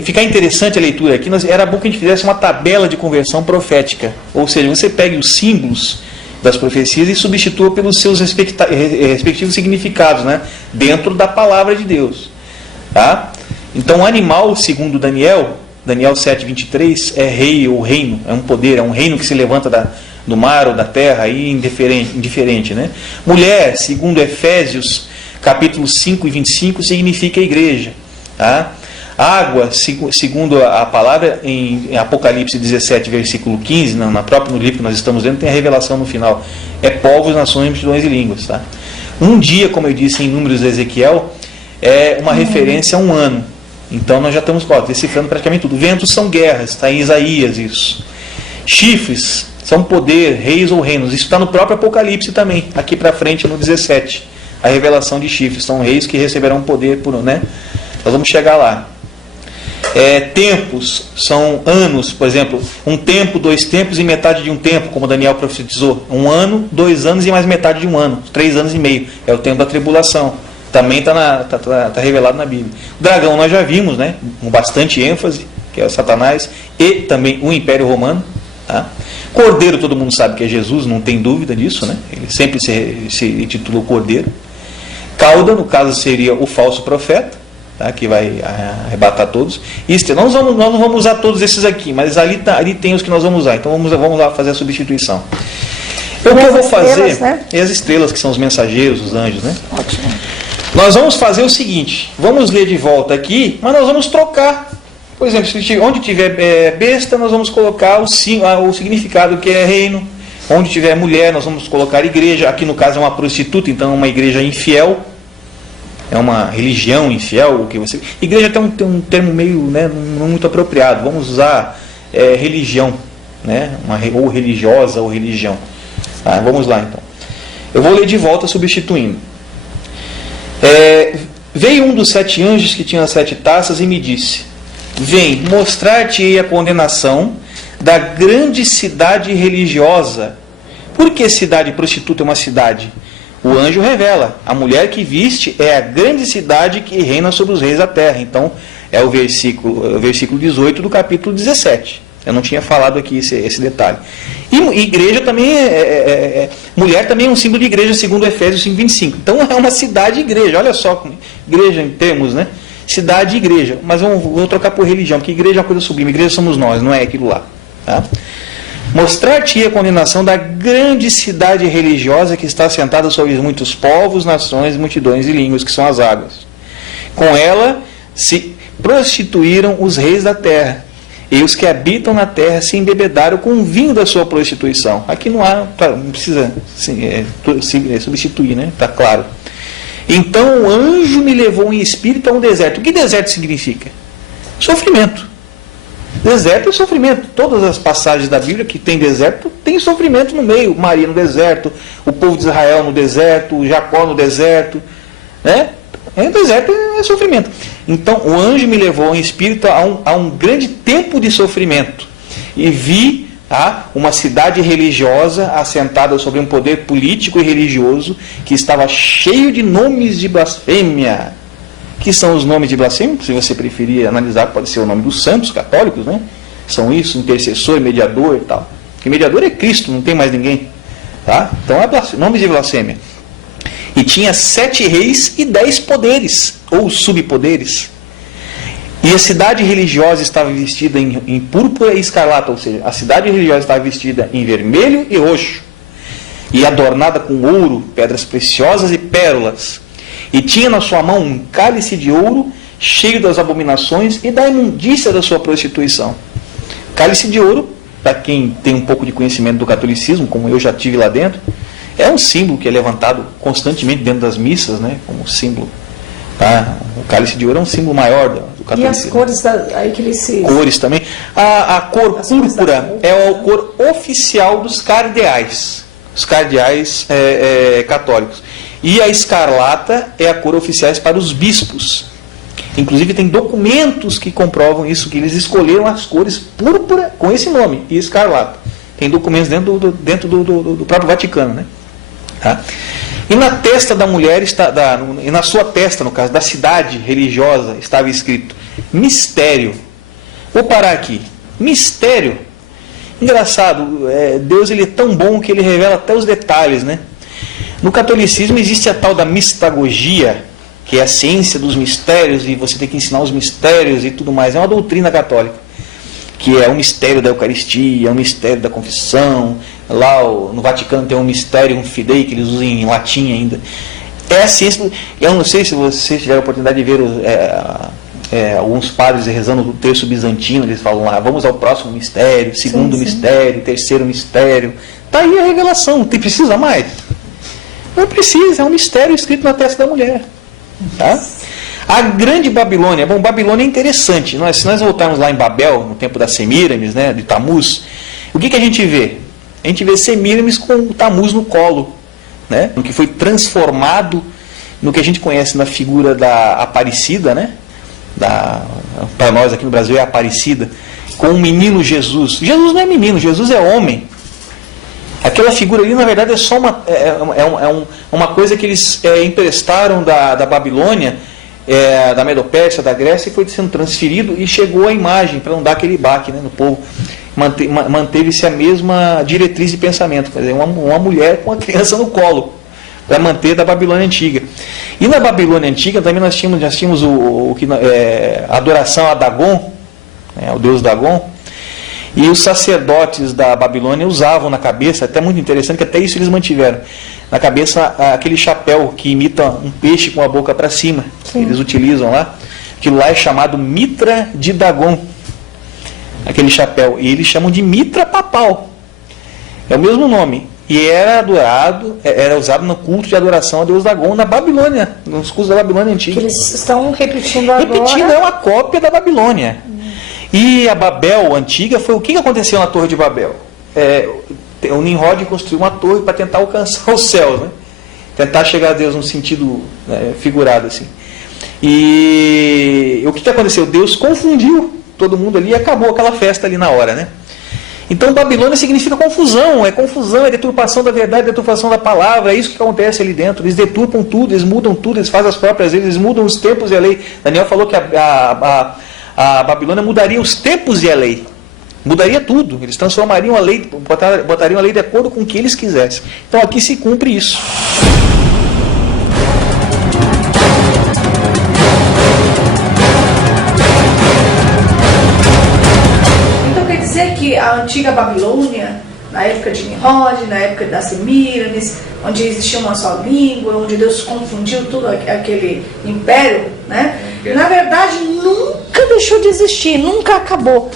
ficar interessante a leitura aqui, era bom que a gente fizesse uma tabela de conversão profética. Ou seja, você pegue os símbolos das profecias e substitua pelos seus respectivos significados, né, dentro da palavra de Deus. Tá? Então, o animal, segundo Daniel 7:23, é rei ou reino, é um poder, é um reino que se levanta do mar ou da terra, aí indiferente, né? Mulher, segundo Efésios, capítulo 5:25, significa igreja. Tá? Água, segundo a palavra, em Apocalipse 17, versículo 15, no livro que nós estamos lendo, tem a revelação no final. É povos, nações, multidões e línguas. Tá? Um dia, como eu disse em Números de Ezequiel, é uma referência a um ano. Então nós já estamos decifrando praticamente tudo. Ventos são guerras, está em Isaías isso. Chifres são poder, reis ou reinos. Isso está no próprio Apocalipse também, aqui para frente no 17. A revelação de chifres, são reis que receberão poder, né? Nós vamos chegar lá. Tempos são anos, por exemplo, um tempo, 2 tempos e metade de um tempo, como Daniel profetizou. 1 ano, 2 anos e mais metade de 1 ano, 3 anos e meio. É o tempo da tribulação. Também está revelado na Bíblia. O dragão nós já vimos, né, com bastante ênfase, que é o Satanás, e também o Império Romano. Tá? Cordeiro, todo mundo sabe que é Jesus, não tem dúvida disso, né? Ele sempre se intitulou Cordeiro. Cauda, no caso, seria o falso profeta, tá? Que vai arrebatar todos. Nós não vamos usar todos esses aqui, mas ali tem os que nós vamos usar. Então vamos lá fazer a substituição. O que eu vou fazer, né? E as estrelas, que são os mensageiros, os anjos, né? Ótimo. Nós vamos fazer o seguinte, vamos ler de volta aqui, mas nós vamos trocar. Por exemplo, onde tiver besta, nós vamos colocar o significado que é reino. Onde tiver mulher, nós vamos colocar igreja. Aqui no caso é uma prostituta, então é uma igreja infiel. É uma religião infiel. Igreja tem um termo meio, né, não muito apropriado. Vamos usar religião, né, ou religiosa ou religião. Vamos lá então. Eu vou ler de volta substituindo. Veio um dos 7 anjos que tinha as 7 taças e me disse: vem, mostrar-te-ei a condenação da grande cidade religiosa. Por que cidade prostituta é uma cidade? O anjo revela: a mulher que viste é a grande cidade que reina sobre os reis da terra. Então é o versículo 18 do capítulo 17. Eu não tinha falado aqui esse detalhe. E igreja também mulher também é um símbolo de igreja, segundo Efésios 5:25. Então é uma cidade igreja. Olha só, igreja em termos, né? Cidade e igreja. Mas vou trocar por religião, porque igreja é uma coisa sublime. Igreja somos nós, não é aquilo lá. Tá? Mostrar-te a condenação da grande cidade religiosa que está assentada sobre muitos povos, nações, multidões e línguas, que são as águas. Com ela se prostituíram os reis da terra, e os que habitam na terra se embebedaram com o vinho da sua prostituição. Aqui não precisa substituir, né? Está claro. Então o anjo me levou em espírito a um deserto. O que deserto significa? Sofrimento. Deserto é sofrimento. Todas as passagens da Bíblia que tem deserto, tem sofrimento no meio. Maria no deserto, o povo de Israel no deserto, Jacó no deserto, né? O deserto é sofrimento. Então o anjo me levou em espírito a um grande tempo de sofrimento. E vi uma cidade religiosa assentada sobre um poder político e religioso que estava cheio de nomes de blasfêmia. Que são os nomes de blasfêmia? Se você preferir analisar, pode ser o nome dos santos católicos, né? São isso, intercessor, mediador e tal. Porque mediador é Cristo, não tem mais ninguém. Tá? Então é nomes de blasfêmia. E tinha 7 reis e 10 poderes, ou subpoderes. E a cidade religiosa estava vestida em púrpura e escarlata, ou seja, a cidade religiosa estava vestida em vermelho e roxo, e adornada com ouro, pedras preciosas e pérolas. E tinha na sua mão um cálice de ouro, cheio das abominações e da imundícia da sua prostituição. Cálice de ouro, para quem tem um pouco de conhecimento do catolicismo, como eu já tive lá dentro, é um símbolo que é levantado constantemente dentro das missas, né, como símbolo. Tá? O cálice de ouro é um símbolo maior do catolicismo. E as cores aí que ele se... Cores também. A cor púrpura é a cor oficial dos cardeais. Os cardeais católicos. E a escarlata é a cor oficial para os bispos. Inclusive tem documentos que comprovam isso, que eles escolheram as cores púrpura com esse nome, e escarlata. Tem documentos dentro do próprio Vaticano, né? Tá? E na testa da mulher, e na sua testa, no caso, da cidade religiosa, estava escrito mistério. Vou parar aqui. Mistério. Engraçado, Deus ele é tão bom que ele revela até os detalhes, né? No catolicismo existe a tal da mistagogia, que é a ciência dos mistérios, e você tem que ensinar os mistérios e tudo mais. É uma doutrina católica, que é o mistério da Eucaristia, o mistério da confissão. Lá no Vaticano tem um mistério, um fidei, que eles usam em latim ainda. É a ciência. Eu não sei se vocês tiveram a oportunidade de ver alguns padres rezando o terço bizantino, eles falam lá, vamos ao próximo mistério, segundo mistério, terceiro mistério. Está aí a revelação, não precisa mais? Não precisa, é um mistério escrito na testa da mulher. Tá? A grande Babilônia, Babilônia é interessante. Se nós voltarmos lá em Babel, no tempo das Semíramis, né, de Tamuz, o que a gente vê? A gente vê Semíramis com o Tamuz no colo, né, no que foi transformado no que a gente conhece na figura da Aparecida, né, para nós aqui no Brasil é Aparecida, com o menino Jesus. Jesus não é menino, Jesus é homem. Aquela figura ali, na verdade, é só uma coisa que eles emprestaram da Babilônia, da Medopérsia, da Grécia, e foi sendo transferido e chegou a imagem, para não dar aquele baque, né, no povo. Manteve-se a mesma diretriz de pensamento, quer dizer, uma mulher com uma criança no colo, para manter da Babilônia Antiga. E na Babilônia Antiga também nós tínhamos a adoração a Dagon, né, o deus Dagon. E os sacerdotes da Babilônia usavam na cabeça, até muito interessante, que até isso eles mantiveram, na cabeça aquele chapéu que imita um peixe com a boca para cima. Sim. Eles utilizam lá. Aquilo lá é chamado mitra de Dagon. Aquele chapéu. E eles chamam de mitra papal. É o mesmo nome. E era usado no culto de adoração a Deus Dagon na Babilônia, nos cultos da Babilônia Antiga. Que eles estão repetindo agora. Repetindo, é uma cópia da Babilônia. E a Babel antiga foi o que aconteceu na Torre de Babel. O Nimrod construiu uma torre para tentar alcançar os céus, né? Tentar chegar a Deus num sentido figurado assim. E o que aconteceu? Deus confundiu todo mundo ali e acabou aquela festa ali na hora, né? Então Babilônia significa confusão, é deturpação da verdade, deturpação da palavra, é isso que acontece ali dentro. Eles deturpam tudo, eles mudam tudo, eles fazem as próprias leis, eles mudam os tempos e a lei. Daniel falou que a Babilônia mudaria os tempos e a lei. Mudaria tudo. Eles transformariam a lei, botariam a lei de acordo com o que eles quisessem. Então aqui se cumpre isso. Então quer dizer que a antiga Babilônia, na época de Nimrod, na época das Semíramis, onde existia uma só língua, onde Deus confundiu tudo aquele império, né? Na verdade nunca deixou de existir, nunca acabou.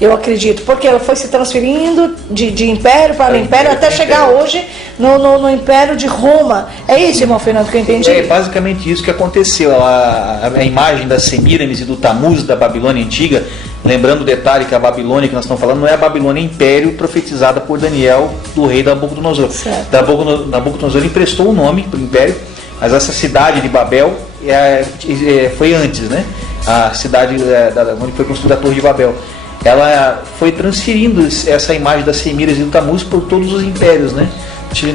Eu acredito, porque ela foi se transferindo de império para império até chegar hoje no Império de Roma. É isso, irmão Fernando, que eu entendi? É basicamente isso que aconteceu. A imagem das Semíramis e do Tamuz da Babilônia Antiga, lembrando o detalhe que a Babilônia que nós estamos falando não é a Babilônia Império profetizada por Daniel do rei Nabucodonosor. Nabucodonosor emprestou o nome para o Império, mas essa cidade de Babel foi antes, né? A cidade onde foi construída a Torre de Babel. Ela foi transferindo essa imagem das Semíramis e do Tamuz por todos os impérios, né?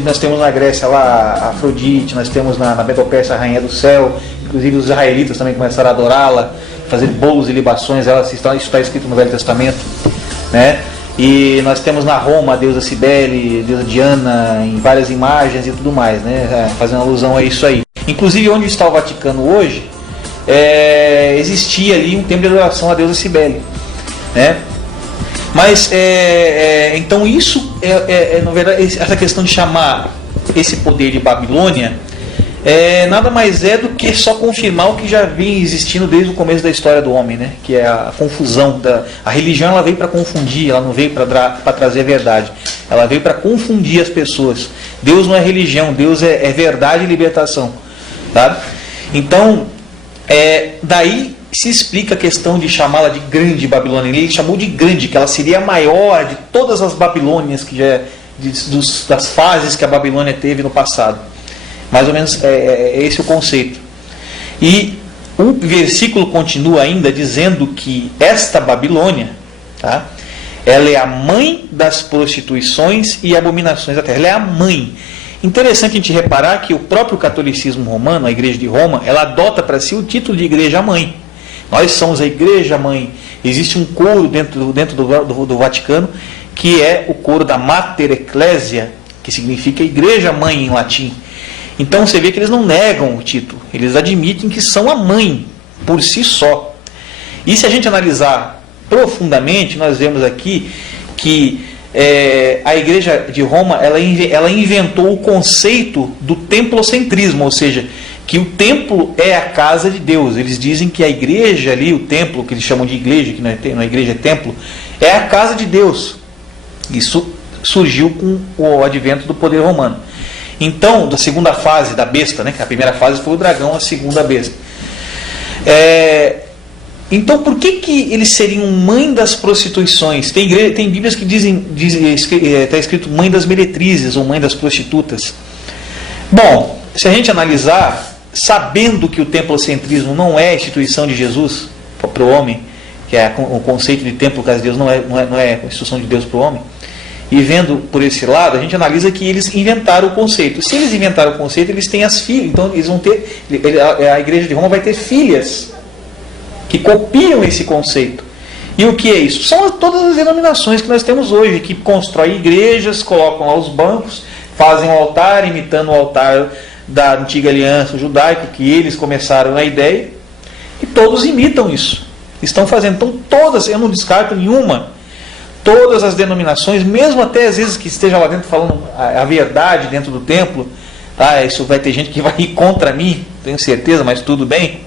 Nós temos na Grécia lá a Afrodite, nós temos na Medo-Pérsia a Rainha do Céu, inclusive os israelitas também começaram a adorá-la, fazer bolos e libações, isso está escrito no Velho Testamento, né? E nós temos na Roma a deusa Cibele, a deusa Diana, em várias imagens e tudo mais, né? Fazendo alusão a isso aí. Inclusive onde está o Vaticano hoje, existia ali um templo de adoração à deusa Cibele, né? Mas então isso na verdade, essa questão de chamar esse poder de Babilônia nada mais é do que só confirmar o que já vem existindo desde o começo da história do homem, né? Que é a confusão a religião. Ela veio para confundir, ela não veio para trazer a verdade, ela veio para confundir as pessoas. Deus não é religião, Deus é verdade e libertação, tá? Então daí se explica a questão de chamá-la de grande Babilônia. Ele chamou de grande, que ela seria a maior de todas as Babilônias, que das fases que a Babilônia teve no passado. Mais ou menos esse o conceito. E o versículo continua ainda dizendo que esta Babilônia, tá, ela é a mãe das prostituições e abominações da terra. Ela é a mãe. Interessante a gente reparar que o próprio catolicismo romano, a Igreja de Roma, ela adota para si o título de Igreja Mãe. Nós somos a Igreja Mãe. Existe um coro dentro do Vaticano, que é o coro da Mater Ecclesia, que significa Igreja Mãe em latim. Então você vê que eles não negam o título, eles admitem que são a mãe por si só. E se a gente analisar profundamente, nós vemos aqui que a Igreja de Roma ela inventou o conceito do templocentrismo, ou seja, que o templo é a casa de Deus. Eles dizem que a igreja ali, o templo, que eles chamam de igreja, que não é igreja, é templo, é a casa de Deus. Isso surgiu com o advento do poder romano. Então, da segunda fase da besta, né, que a primeira fase foi o dragão, a segunda a besta. Então, por que eles seriam mãe das prostituições? Tem Bíblias que está escrito mãe das meretrizes ou mãe das prostitutas. Bom, se a gente analisar, sabendo que o templocentrismo não é a instituição de Jesus para o homem, que é o conceito de templo, casa de Deus, não é a instituição de Deus para o homem, e vendo por esse lado, a gente analisa que eles inventaram o conceito. Se eles inventaram o conceito, eles têm as filhas, então eles vão ter, a Igreja de Roma vai ter filhas que copiam esse conceito. E o que é isso? São todas as denominações que nós temos hoje, que constroem igrejas, colocam lá os bancos, fazem um altar, imitando o altar da antiga aliança judaica, que eles começaram a ideia, e todos imitam isso. Estão fazendo. Então todas, eu não descarto nenhuma, todas as denominações, mesmo até às vezes que esteja lá dentro falando a verdade dentro do templo, tá? Isso vai ter gente que vai ir contra mim, tenho certeza, mas tudo bem.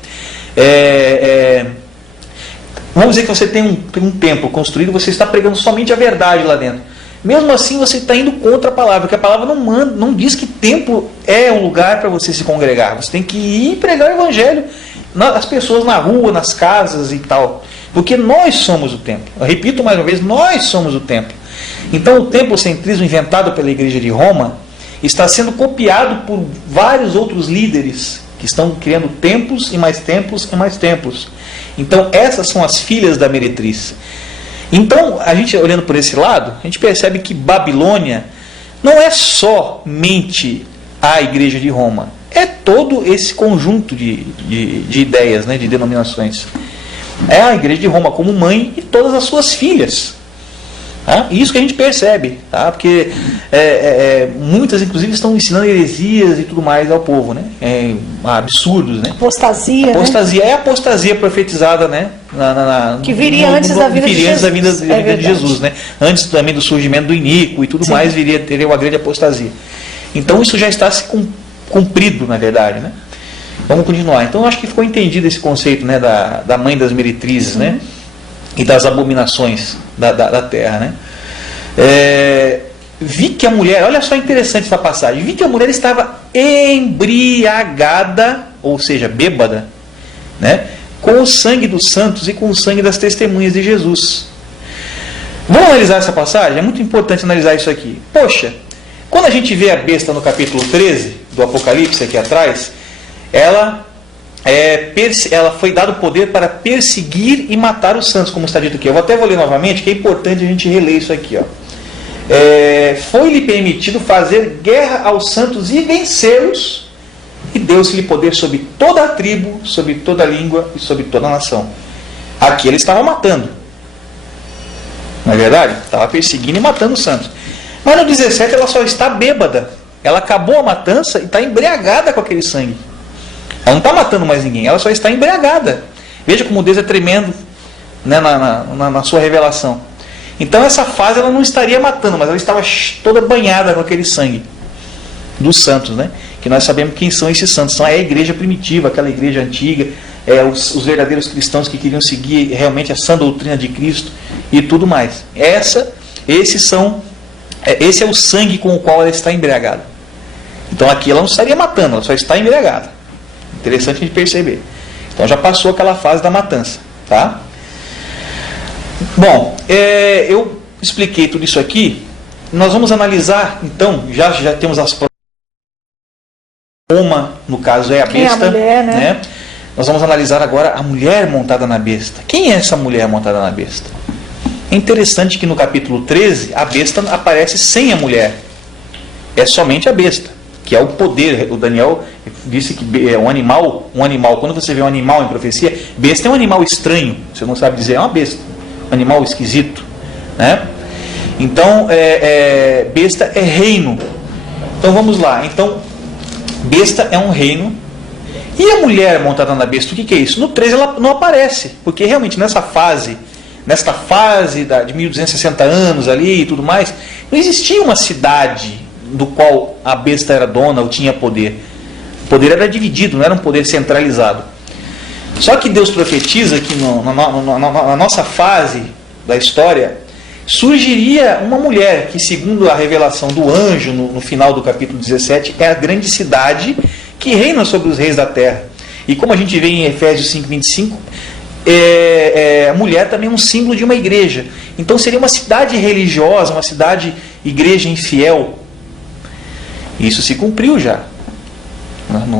Vamos dizer que você tem um templo construído, você está pregando somente a verdade lá dentro. Mesmo assim você está indo contra a palavra, porque a palavra não diz que templo é um lugar para você se congregar. Você tem que ir pregar o evangelho às pessoas na rua, nas casas e tal. Porque nós somos o templo. Eu repito mais uma vez, nós somos o templo. Então o templocentrismo inventado pela Igreja de Roma está sendo copiado por vários outros líderes que estão criando templos e mais templos e mais templos. Então essas são as filhas da meretriz. Então, a gente olhando por esse lado, a gente percebe que Babilônia não é somente a Igreja de Roma, é todo esse conjunto de ideias, né, de denominações. É a Igreja de Roma como mãe e todas as suas filhas. Tá? Isso que a gente percebe, tá? Porque muitas, inclusive, estão ensinando heresias e tudo mais ao povo, né? Absurdos, né? Apostasia, né? É a apostasia profetizada, né? Que viria antes da vida de Jesus, né? Antes também do surgimento do iníquo e tudo mais, teria uma grande apostasia. Então isso já está se cumprido, na verdade, né? Vamos continuar. Então acho que ficou entendido esse conceito, né, da mãe das meretrizes, né? e das abominações da terra, né? Vi que a mulher, olha só interessante essa passagem, vi que a mulher estava embriagada, ou seja, bêbada, né? Com o sangue dos santos e com o sangue das testemunhas de Jesus. Vamos analisar essa passagem? É muito importante analisar isso aqui. Poxa, quando a gente vê a besta no capítulo 13 do Apocalipse, aqui atrás, ela foi dado poder para perseguir e matar os santos, como está dito aqui. Eu até vou ler novamente, que é importante a gente reler isso aqui. Foi-lhe permitido fazer guerra aos santos e vencê-los, e deu-se-lhe poder sobre toda a tribo, sobre toda a língua e sobre toda a nação. Aqui ele estava matando. Não é verdade? Estava perseguindo e matando os santos. Mas no 17 ela só está bêbada. Ela acabou a matança e está embriagada com aquele sangue. Ela não está matando mais ninguém, ela só está embriagada. Veja como Deus é tremendo, né, na sua revelação. Então essa fase ela não estaria matando, mas ela estava toda banhada com aquele sangue dos santos, né? Que nós sabemos quem são esses santos. São a igreja primitiva, aquela igreja antiga, os verdadeiros cristãos que queriam seguir realmente a sã doutrina de Cristo e tudo mais. Esse é o sangue com o qual ela está embriagada. Então aqui ela não estaria matando, ela só está embriagada. Interessante a gente perceber. Então já passou aquela fase da matança, tá? Bom, eu expliquei tudo isso aqui. Nós vamos analisar, então, já temos as provas. Uma, no caso, é a besta. É a mulher, né? Nós vamos analisar agora a mulher montada na besta. Quem é essa mulher montada na besta? É interessante que no capítulo 13, a besta aparece sem a mulher. É somente a besta, que é o poder. O Daniel disse que é um animal, quando você vê um animal em profecia, besta é um animal estranho, você não sabe dizer, é uma besta, um animal esquisito, né? Então, besta é reino. Então vamos lá. Então, besta é um reino. E a mulher montada na besta, o que é isso? No 13 ela não aparece, porque realmente nesta fase de 1260 anos ali e tudo mais, não existia uma cidade do qual a besta era dona ou tinha poder. O poder era dividido, não era um poder centralizado. Só que Deus profetiza que na nossa fase da história surgiria uma mulher que, segundo a revelação do anjo no final do capítulo 17, é a grande cidade que reina sobre os reis da terra. E como a gente vê em Efésios 5:25, a mulher também é um símbolo de uma igreja. Então seria uma cidade religiosa, uma igreja infiel. Isso se cumpriu já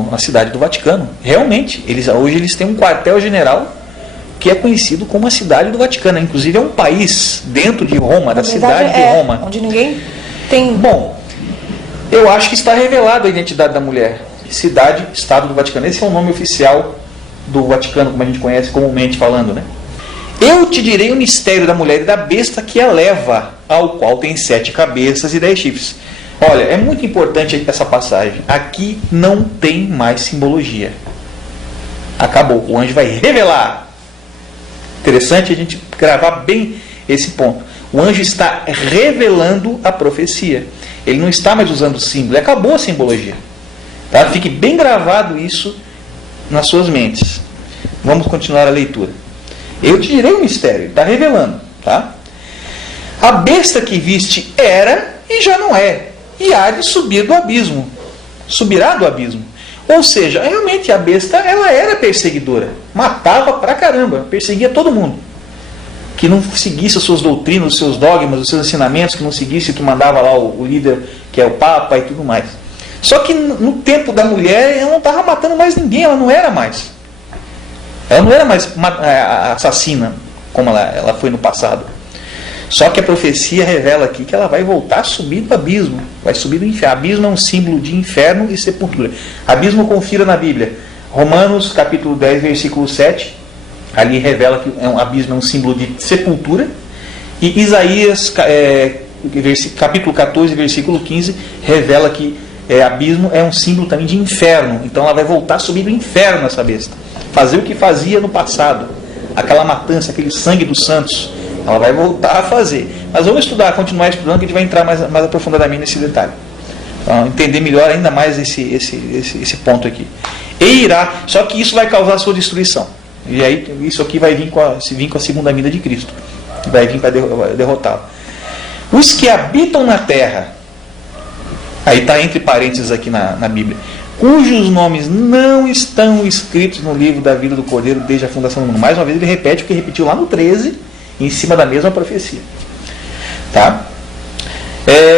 na cidade do Vaticano. Realmente, hoje eles têm um quartel-general que é conhecido como a cidade do Vaticano. Inclusive é um país dentro de Roma, da cidade de Roma. Onde ninguém tem... Bom, eu acho que está revelada a identidade da mulher. Cidade, Estado do Vaticano. Esse é o nome oficial do Vaticano, como a gente conhece comumente falando, né? Eu te direi o mistério da mulher e da besta que a leva, ao qual tem 7 cabeças e 10 chifres. Olha, é muito importante essa passagem. Aqui não tem mais simbologia. Acabou. O anjo vai revelar. Interessante a gente gravar bem esse ponto. O anjo está revelando a profecia. Ele não está mais usando símbolo. Acabou a simbologia. Tá? Fique bem gravado isso nas suas mentes. Vamos continuar a leitura. Eu te direi o mistério. Ele está revelando. Tá? A besta que viste era e já não é. E há de subir do abismo. Subirá do abismo. Ou seja, realmente a besta ela era perseguidora. Matava pra caramba. Perseguia todo mundo. Que não seguisse as suas doutrinas, os seus dogmas, os seus ensinamentos, que não seguisse o que mandava lá o líder, que é o Papa e tudo mais. Só que no tempo da mulher, ela não estava matando mais ninguém, ela não era mais. Ela não era mais assassina, como ela foi no passado. Só que a profecia revela aqui que ela vai voltar a subir do abismo, vai subir do inferno. Abismo é um símbolo de inferno e sepultura. Abismo, confira na Bíblia. Romanos, capítulo 10, versículo 7, ali revela que um abismo é um símbolo de sepultura. E Isaías, capítulo 14, versículo 15, revela que abismo é um símbolo também de inferno. Então ela vai voltar a subir do inferno, essa besta. Fazer o que fazia no passado. Aquela matança, aquele sangue dos santos. Ela vai voltar a fazer. Mas vamos continuar estudando, que a gente vai entrar mais aprofundadamente nesse detalhe. Então, entender melhor ainda mais esse ponto aqui. E irá, só que isso vai causar a sua destruição. E aí isso aqui vai vir com a segunda vinda de Cristo. Vai vir para derrotá-lo. Os que habitam na terra, aí está entre parênteses aqui na Bíblia, cujos nomes não estão escritos no livro da vida do Cordeiro desde a fundação do mundo. Mais uma vez ele repete o que repetiu lá no 13, em cima da mesma profecia. Tá?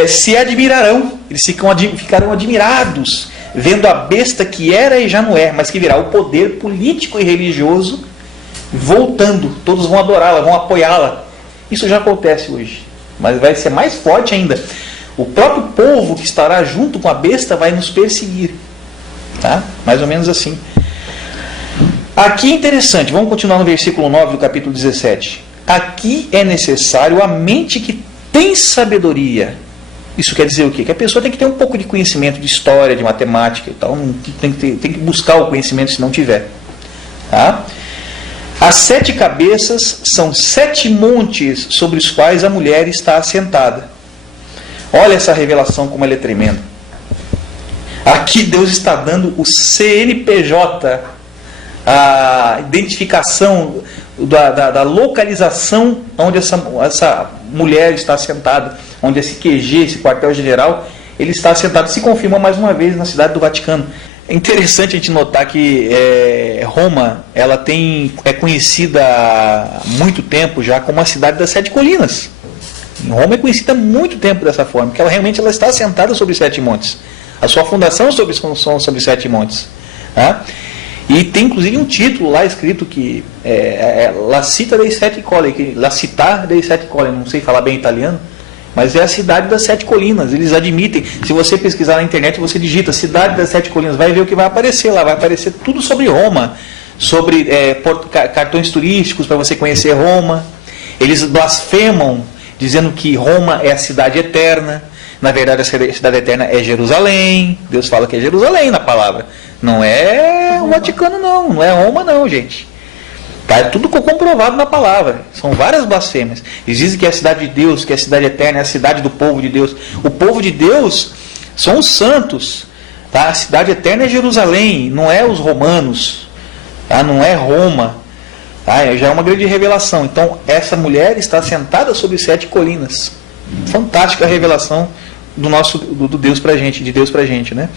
Se admirarão, eles ficarão admirados, vendo a besta que era e já não é, mas que virá o poder político e religioso voltando. Todos vão adorá-la, vão apoiá-la. Isso já acontece hoje, mas vai ser mais forte ainda. O próprio povo que estará junto com a besta vai nos perseguir. Tá? Mais ou menos assim. Aqui é interessante, vamos continuar no versículo 9 do capítulo 17. Aqui é necessário a mente que tem sabedoria. Isso quer dizer o quê? Que a pessoa tem que ter um pouco de conhecimento de história, de matemática e tal. Tem que buscar o conhecimento se não tiver. Tá? As 7 cabeças são 7 montes sobre os quais a mulher está assentada. Olha essa revelação como ela é tremenda. Aqui Deus está dando o CNPJ, a identificação da localização onde essa mulher está assentada, onde esse QG, esse quartel-general, ele está assentado. Se confirma mais uma vez na cidade do Vaticano. É interessante a gente notar que Roma ela é conhecida há muito tempo já como a cidade das 7 colinas. Roma é conhecida há muito tempo dessa forma, porque ela está assentada sobre 7 montes. A sua fundação são sobre 7 montes. Tá? E tem inclusive um título lá escrito que La Città dei Sette Colli, La Città dei Sette Colli, não sei falar bem italiano, mas é a cidade das 7 colinas. Eles admitem, se você pesquisar na internet, você digita cidade das 7 colinas, vai ver o que vai aparecer lá. Vai aparecer tudo sobre Roma, sobre cartões turísticos para você conhecer Roma. Eles blasfemam, dizendo que Roma é a cidade eterna. Na verdade, a cidade eterna é Jerusalém. Deus fala que é Jerusalém na palavra. Não é o Vaticano não é Roma não, gente. Tá, é tudo comprovado na palavra. São várias blasfêmias. Eles dizem que é a cidade de Deus, que é a cidade eterna, é a cidade do povo de Deus. O povo de Deus são os santos. Tá? A cidade eterna é Jerusalém, não é os romanos. Tá? Não é Roma. Tá? Já é uma grande revelação. Então, essa mulher está sentada sobre 7 colinas. Fantástica revelação do Deus pra gente, de Deus pra gente, né?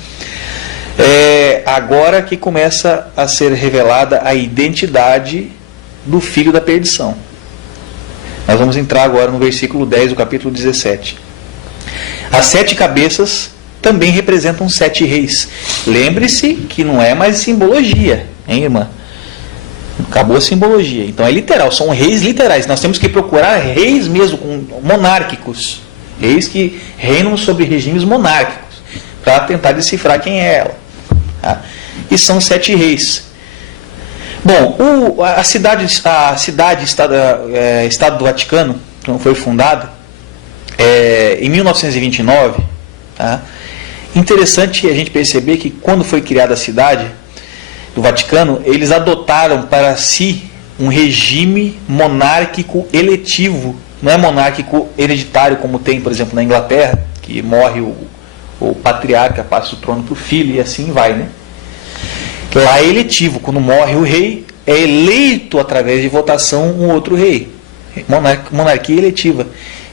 Agora que começa a ser revelada a identidade do filho da perdição. Nós vamos entrar agora no versículo 10 do capítulo 17. As 7 cabeças também representam 7 reis. Lembre-se que não é mais simbologia, hein, irmã? Acabou a simbologia. Então é literal, são reis literais. Nós temos que procurar reis mesmo, monárquicos. Reis que reinam sobre regimes monárquicos, para tentar decifrar quem é ela. Tá? E são 7 reis. Bom, a cidade Estado do Vaticano, quando foi fundada, em 1929, tá? Interessante a gente perceber que quando foi criada a cidade do Vaticano, eles adotaram para si um regime monárquico eletivo. Não é monárquico hereditário como tem, por exemplo, na Inglaterra, que morre o patriarca, passa o trono para o filho e assim vai, né? Lá é eletivo, quando morre o rei, é eleito através de votação um outro rei. Monarquia eletiva.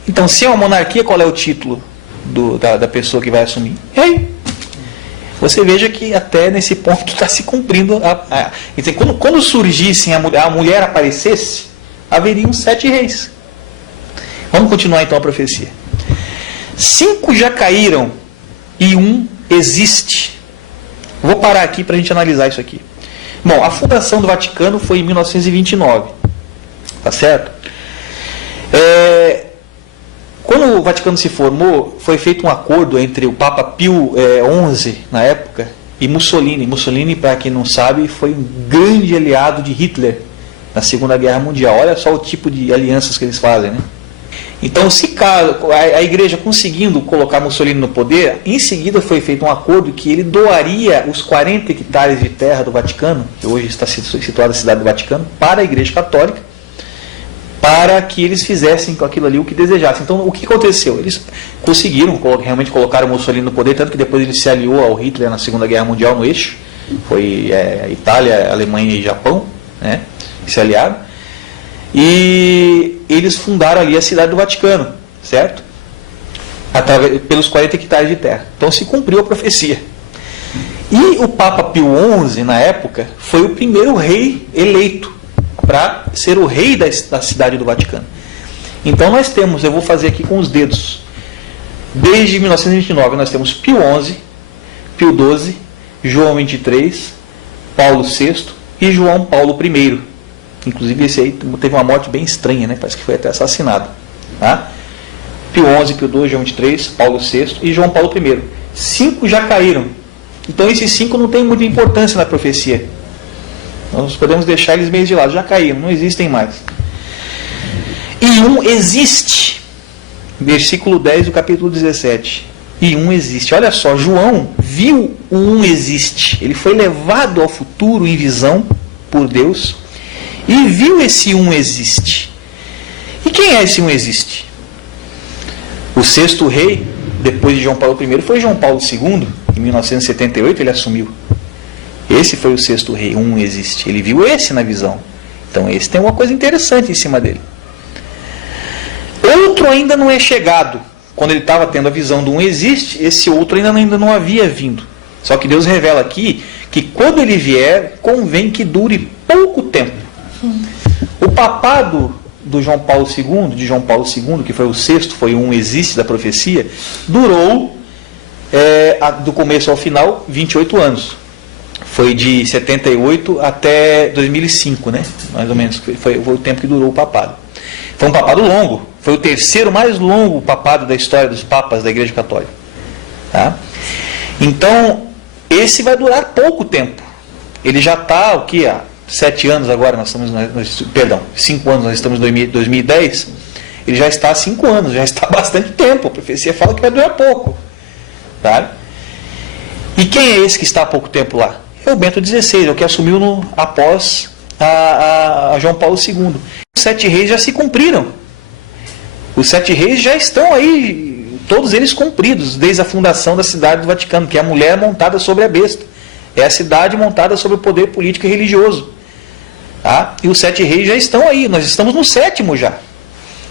Então, se é uma monarquia, qual é o título da pessoa que vai assumir? Rei. Você veja que até nesse ponto está se cumprindo. Então, quando surgissem, a mulher aparecesse, haveriam 7 reis. Vamos continuar então a profecia. 5 já caíram e 1 existe. Vou parar aqui para a gente analisar isso aqui. Bom, a fundação do Vaticano foi em 1929. Tá certo? Quando o Vaticano se formou, foi feito um acordo entre o Papa Pio XI, na época, e Mussolini. Mussolini, para quem não sabe, foi um grande aliado de Hitler na Segunda Guerra Mundial. Olha só o tipo de alianças que eles fazem, né? Então, se a igreja conseguindo colocar Mussolini no poder, em seguida foi feito um acordo que ele doaria os 40 hectares de terra do Vaticano, que hoje está situada a cidade do Vaticano, para a Igreja Católica, para que eles fizessem com aquilo ali o que desejassem. Então, o que aconteceu? Eles conseguiram, realmente colocaram Mussolini no poder, tanto que depois ele se aliou ao Hitler na Segunda Guerra Mundial no eixo, foi Itália, Alemanha e Japão, né? Esse aliado. E eles fundaram ali a cidade do Vaticano, certo? Pelos 40 hectares de terra. Então se cumpriu a profecia. E o Papa Pio XI, na época, foi o primeiro rei eleito para ser o rei da cidade do Vaticano. Então nós temos, eu vou fazer aqui com os dedos, desde 1929 nós temos Pio XI, Pio XII, João XXIII, Paulo VI e João Paulo I. Inclusive esse aí teve uma morte bem estranha, né? Parece que foi até assassinado. Tá? Pio XI, Pio XII, João XXIII, Paulo VI e João Paulo I. 5 já caíram. Então esses 5 não têm muita importância na profecia. Nós podemos deixar eles meio de lado. Já caíram, não existem mais. E um existe. Versículo 10 do capítulo 17. E um existe. Olha só, João viu o um existe. Ele foi levado ao futuro em visão por Deus e viu esse um existe. E quem é esse um existe? O 6º rei, depois de João Paulo I, foi João Paulo II. Em 1978 ele assumiu. Esse foi o 6º rei, um existe. Ele viu esse na visão. Então esse tem uma coisa interessante em cima dele. Outro ainda não é chegado. Quando ele estava tendo a visão do um existe, esse outro ainda não havia vindo. Só que Deus revela aqui que quando ele vier, convém que dure pouco tempo. O papado de João Paulo II, que foi o 6º, foi um existe da profecia, durou, do começo ao final, 28 anos. Foi de 78 até 2005, né? Mais ou menos. Foi o tempo que durou o papado. Foi um papado longo. Foi o 3º mais longo papado da história dos papas da Igreja Católica. Tá? Então, esse vai durar pouco tempo. Ele já está, o que? Há 7 anos agora, 5 anos, nós estamos em 2010. Ele já está há 5 anos, já está há bastante tempo. A profecia fala que vai durar pouco. Tá? E quem é esse que está há pouco tempo lá? É o Bento XVI, é o que assumiu após a João Paulo II. Os 7 reis já se cumpriram. Os 7 reis já estão aí, todos eles cumpridos, desde a fundação da cidade do Vaticano, que é a mulher montada sobre a besta. É a cidade montada sobre o poder político e religioso. Tá? E os 7 reis já estão aí, nós estamos no 7º já.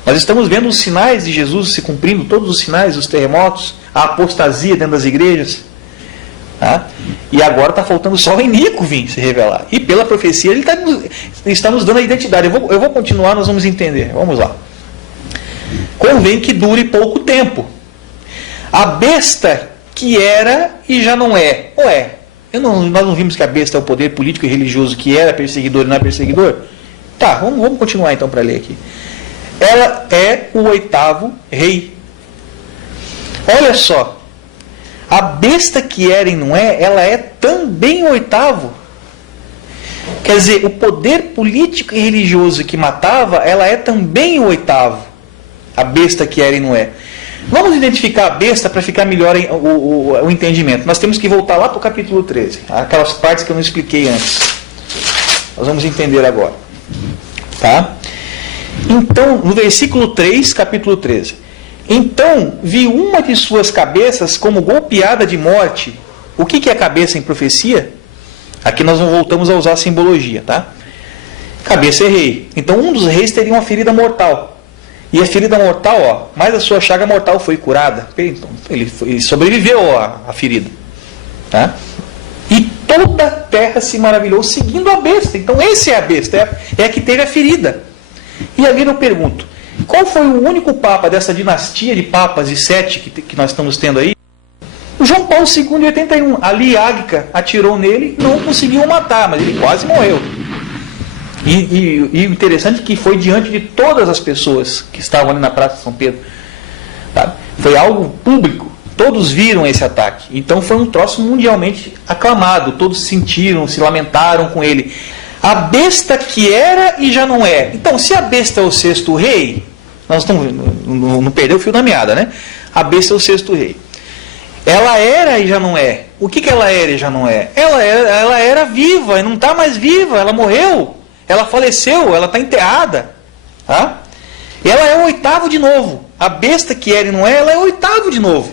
Nós estamos vendo os sinais de Jesus se cumprindo, todos os sinais, os terremotos, a apostasia dentro das igrejas. Tá? E agora está faltando só o Inico vir se revelar. E pela profecia ele está nos dando a identidade. Eu vou continuar, nós vamos entender. Vamos lá. Convém que dure pouco tempo. A besta que era e já não é. Nós não vimos que a besta é o poder político e religioso que era perseguidor e não é perseguidor? Tá, vamos continuar então para ler aqui. Ela é o 8º rei. Olha só. A besta que era e não é, ela é também o 8º. Quer dizer, o poder político e religioso que matava, ela é também o 8º. A besta que era e não é. Vamos identificar a besta para ficar melhor o entendimento. Nós temos que voltar lá para o capítulo 13. Aquelas partes que eu não expliquei antes. Nós vamos entender agora. Tá? Então, no versículo 3, capítulo 13. Então, vi uma de suas cabeças como golpeada de morte. O que é cabeça em profecia? Aqui nós não voltamos a usar a simbologia, tá? Cabeça é rei. Então, um dos reis teria uma ferida mortal. E a ferida mortal, mas a sua chaga mortal foi curada. Então, ele sobreviveu à ferida. Tá? E toda a terra se maravilhou seguindo a besta. Então, esse é a besta, é a que teve a ferida. E agora eu pergunto, qual foi o único papa dessa dinastia de papas de 7 que nós estamos tendo aí? O João Paulo II, em 81. Ali Ágica atirou nele, não conseguiu matar, mas ele quase morreu. E o interessante é que foi diante de todas as pessoas que estavam ali na Praça de São Pedro. Tá? Foi algo público. Todos viram esse ataque. Então foi um troço mundialmente aclamado. Todos sentiram, se lamentaram com ele. A besta que era e já não é. Então, se a besta é o 6º rei, nós estamos, não perdeu o fio da meada, né? A besta é o 6º rei. Ela era e já não é. O que ela era e já não é? Ela era viva e não está mais viva. Ela morreu. Ela faleceu. Ela está enterrada. Tá? Ela é o 8º de novo. A besta que era e não é, ela é o 8º de novo.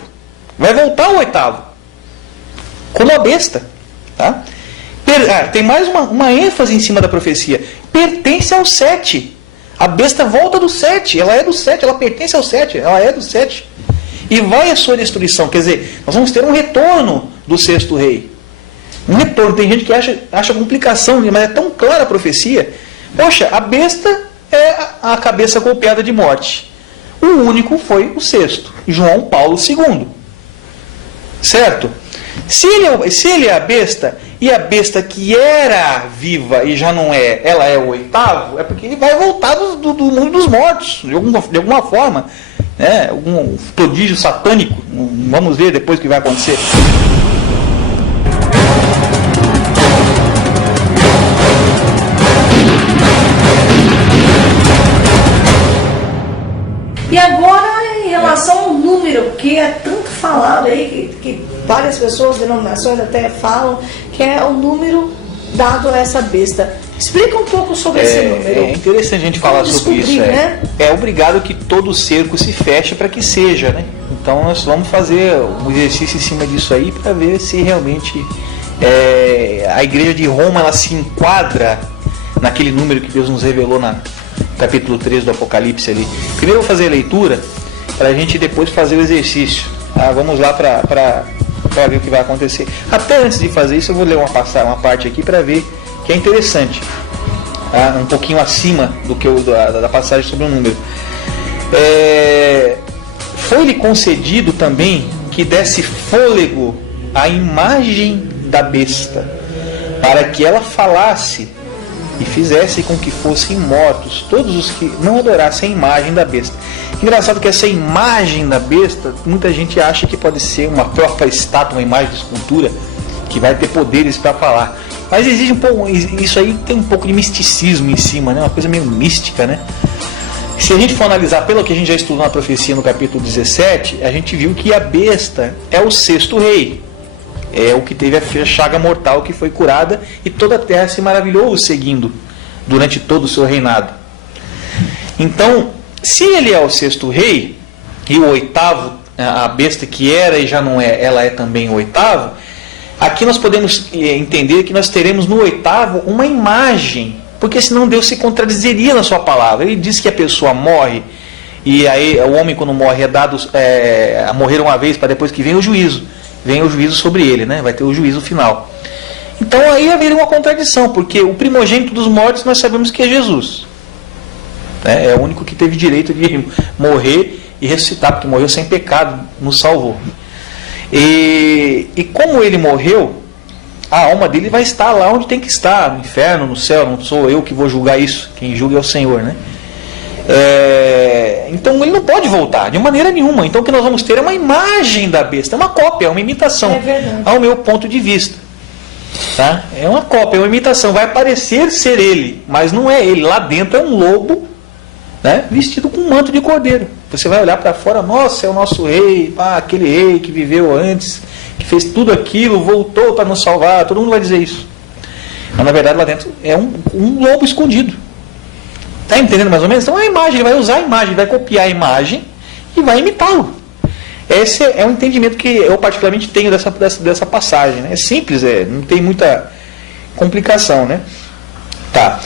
Vai voltar o 8º. Como a besta. Tá? Tem mais uma ênfase em cima da profecia. Pertence ao 7. A besta volta do 7. Ela é do 7, ela pertence ao 7. Ela é do 7. E vai a sua destruição. Quer dizer, nós vamos ter um retorno do 6º rei. Um retorno. Tem gente que acha complicação, mas é tão clara a profecia. Poxa, a besta é a cabeça golpeada de morte. O único foi o 6º, João Paulo II. Certo? Se ele é a besta, e a besta que era viva e já não é, ela é o 8º, é porque ele vai voltar do mundo dos mortos, de alguma forma. Né? Algum prodígio satânico. Vamos ver depois o que vai acontecer. E agora, em relação ao número, que é tanto falado aí, que várias pessoas, denominações até falam, que é o número dado a essa besta. Explica um pouco sobre esse número. É interessante a gente falar sobre isso. Né? É obrigado que todo o cerco se feche para que seja, né? Então nós vamos fazer um exercício em cima disso aí para ver se realmente a igreja de Roma ela se enquadra naquele número que Deus nos revelou na capítulo 3 do Apocalipse ali. Primeiro eu vou fazer a leitura para a gente depois fazer o exercício. Vamos lá para ver o que vai acontecer. Até antes de fazer isso eu vou ler uma parte aqui para ver que é interessante. Um pouquinho acima do que da passagem sobre o número. Foi-lhe concedido também que desse fôlego à imagem da besta, para que ela falasse e fizesse com que fossem mortos todos os que não adorassem a imagem da besta. Engraçado que essa imagem da besta, muita gente acha que pode ser uma própria estátua, uma imagem de escultura, que vai ter poderes para falar. Mas exige um pouco, isso aí tem um pouco de misticismo em cima, né? Uma coisa meio mística, né? Se a gente for analisar pelo que a gente já estudou na profecia no capítulo 17, a gente viu que a besta é o 6º rei. É o que teve a chaga mortal que foi curada e toda a terra se maravilhou o seguindo durante todo o seu reinado. Então, se ele é o 6º rei e o 8º, a besta que era e já não é, ela é também o 8º, aqui nós podemos entender que nós teremos no 8º uma imagem, porque senão Deus se contradizeria na sua palavra. Ele diz que a pessoa morre, e aí o homem quando morre é dado a morrer uma vez para depois que vem o juízo. Vem o juízo sobre ele, né? Vai ter o juízo final. Então aí haveria uma contradição, porque o primogênito dos mortos nós sabemos que é Jesus. É o único que teve direito de morrer e ressuscitar, porque morreu sem pecado, nos salvou. E como ele morreu, a alma dele vai estar lá onde tem que estar, no inferno, no céu. Não sou eu que vou julgar isso, quem julga é o Senhor, né? Então ele não pode voltar de maneira nenhuma. Então o que nós vamos ter é uma imagem da besta, é uma cópia, é uma imitação, ao meu ponto de vista, tá? É uma cópia, é uma imitação, vai parecer ser ele, mas não é ele. Lá dentro é um lobo, né, vestido com um manto de cordeiro. Você vai olhar para fora, nossa, é o nosso rei, aquele rei que viveu antes, que fez tudo aquilo, voltou para nos salvar. Todo mundo vai dizer isso. Mas na verdade lá dentro é um lobo escondido. Está entendendo mais ou menos? Então a imagem, ele vai usar a imagem, vai copiar a imagem e vai imitá-lo. Esse é um entendimento que eu particularmente tenho dessa passagem, né? É simples, não tem muita complicação, né? Tá.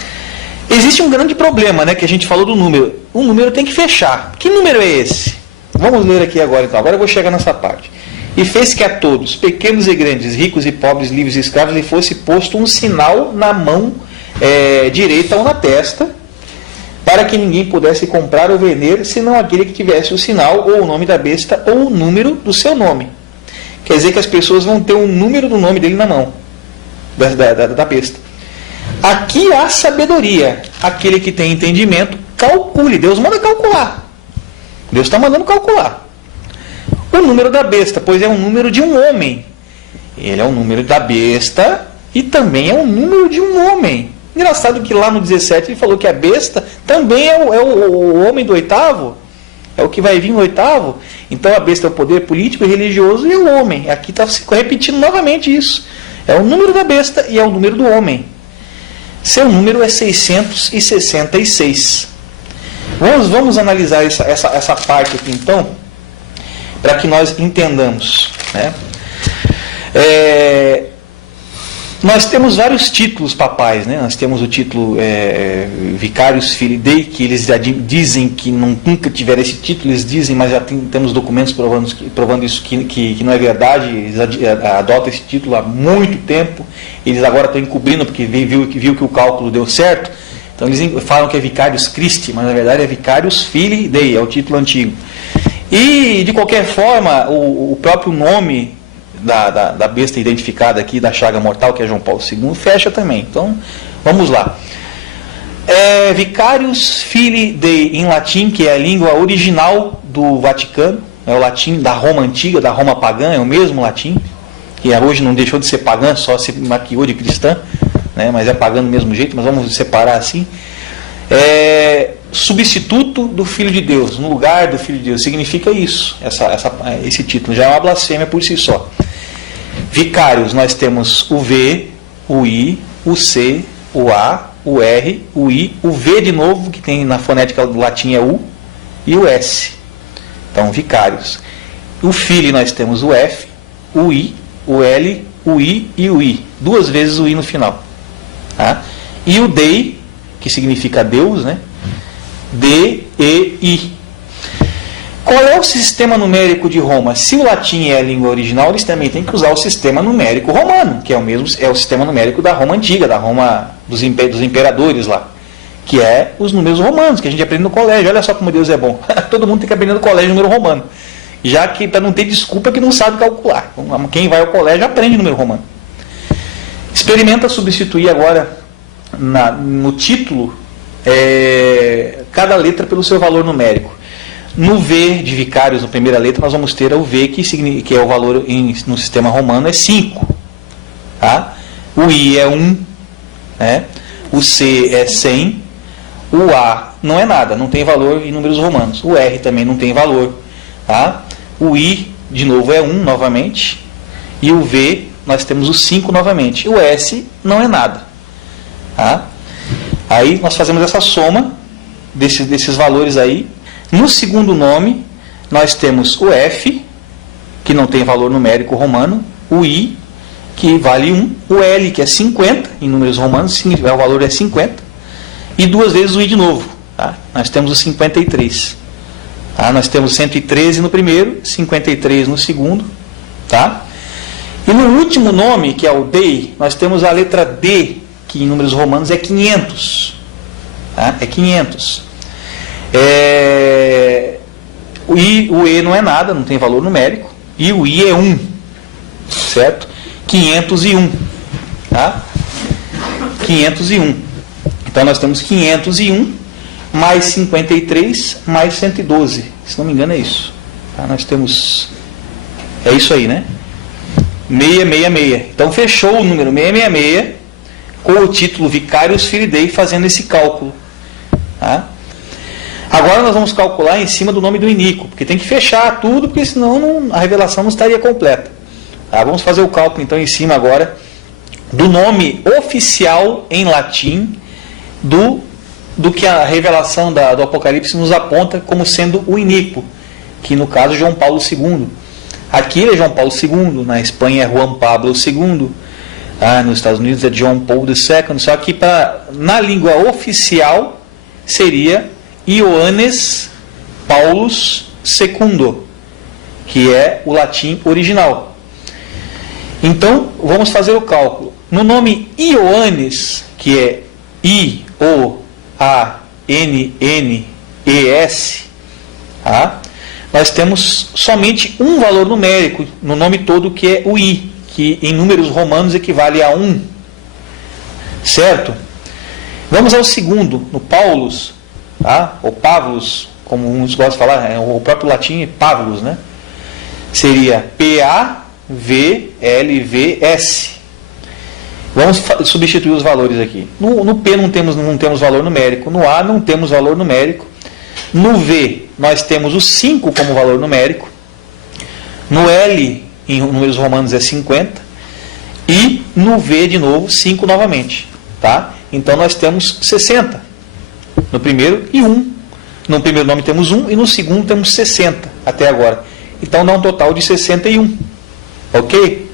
Existe um grande problema, né, que a gente falou do número. O número tem que fechar. Que número é esse? Vamos ler aqui agora então. Agora eu vou chegar nessa parte. E fez que a todos, pequenos e grandes, ricos e pobres, livres e escravos, lhe fosse posto um sinal na mão direita ou na testa, para que ninguém pudesse comprar ou vender, senão aquele que tivesse o sinal, ou o nome da besta, ou o número do seu nome. Quer dizer que as pessoas vão ter um número do nome dele na mão, da besta. Aqui há sabedoria. Aquele que tem entendimento, calcule. Deus manda calcular. Deus está mandando calcular. O número da besta, pois é um número de um homem. Ele é o número da besta e também é o número de um homem. Engraçado que lá no 17 ele falou que a besta também é o homem do 8º, é o que vai vir no 8º. Então a besta é o poder político e religioso e o homem. Aqui está se repetindo novamente isso. É o número da besta e é o número do homem. Seu número é 666. Vamos analisar essa parte aqui então, para que nós entendamos, né? Nós temos vários títulos papais, né? Nós temos o título Vicarius Filii Dei, que eles já dizem que nunca tiveram esse título, eles dizem, mas já temos documentos provando isso que não é verdade. Eles adotam esse título há muito tempo, eles agora estão encobrindo porque viu que o cálculo deu certo, então eles falam que é Vicarius Christi, mas na verdade é Vicarius Filii Dei, é o título antigo. E de qualquer forma, o próprio nome da besta identificada aqui, da chaga mortal, que é João Paulo II, fecha também. Então, vamos lá. Vicarius Filii Dei, em latim, que é a língua original do Vaticano, é o latim da Roma antiga, da Roma pagã, é o mesmo latim, que hoje não deixou de ser pagã, só se maquiou de cristã, né, mas é pagã do mesmo jeito, mas vamos separar assim. Substituto do Filho de Deus, no lugar do Filho de Deus, significa isso, esse título, já é uma blasfêmia por si só. Vicários, nós temos o V, o I, o C, o A, o R, o I, o V de novo, que tem na fonética do latim é U, e o S. Então, vicários. O Filho nós temos o F, o I, o L, o I e o I. 2 vezes o I no final. Tá? E o Dei, que significa Deus, né? D-E-I. Qual é o sistema numérico de Roma? Se o latim é a língua original, eles também têm que usar o sistema numérico romano, que é o sistema numérico da Roma antiga, da Roma dos imperadores lá, que é os números romanos, que a gente aprende no colégio. Olha só como Deus é bom. Todo mundo tem que aprender no colégio número romano, já que para não ter desculpa que não sabe calcular. Quem vai ao colégio aprende número romano. Experimenta substituir agora no título cada letra pelo seu valor numérico. No V de vicários, na primeira letra, nós vamos ter o V, que é o valor no sistema romano, é 5. Tá? O I é 1. Né? O C é 100. O A não é nada, não tem valor em números romanos. O R também não tem valor. Tá? O I, de novo, é 1 novamente. E o V, nós temos o 5 novamente. O S não é nada. Tá? Aí nós fazemos essa soma desses valores aí. No segundo nome, nós temos o F, que não tem valor numérico romano, o I, que vale 1, o L, que é 50, em números romanos, o valor é 50, e 2 vezes o I de novo. Tá? Nós temos o 53. Tá? Nós temos 113 no primeiro, 53 no segundo. Tá? E no último nome, que é o Dei, nós temos a letra D, que em números romanos é 500. Tá? É 500. O E não é nada, não tem valor numérico. E o I é 1. Certo? 501. Tá? 501. Então nós temos 501 mais 53 mais 112. Se não me engano é isso. Tá? Nós temos... É isso aí, né? 666. Então fechou o número 666 com o título Vicarius Filii Dei fazendo esse cálculo. Tá? Agora nós vamos calcular em cima do nome do iníquo, porque tem que fechar tudo, porque senão a revelação não estaria completa. Tá? Vamos fazer o cálculo então em cima agora do nome oficial em latim do que a revelação do Apocalipse nos aponta como sendo o iníquo, que no caso é João Paulo II. Aqui é João Paulo II, na Espanha é Juan Pablo II, nos Estados Unidos é John Paul II, só que na língua oficial seria Ioannes Paulus II, que é o latim original. Então, vamos fazer o cálculo. No nome Ioannes, que é I-O-A-N-N-E-S, tá? Nós temos somente um valor numérico no nome todo, que é o I, que em números romanos equivale a 1. Certo? Vamos ao segundo, no Paulus, tá? Ou Pavlus, como uns gostam de falar, o próprio latim é Pavlus, né? Seria P-A-V-L-V-S. Vamos substituir os valores aqui. No P não temos valor numérico, no A não temos valor numérico, no V nós temos o 5 como valor numérico, no L em números romanos é 50, e no V de novo 5 novamente. Tá? Então nós temos 60 no primeiro e 1. No primeiro nome temos 1 e no segundo temos 60 até agora. Então dá um total de 61. Ok?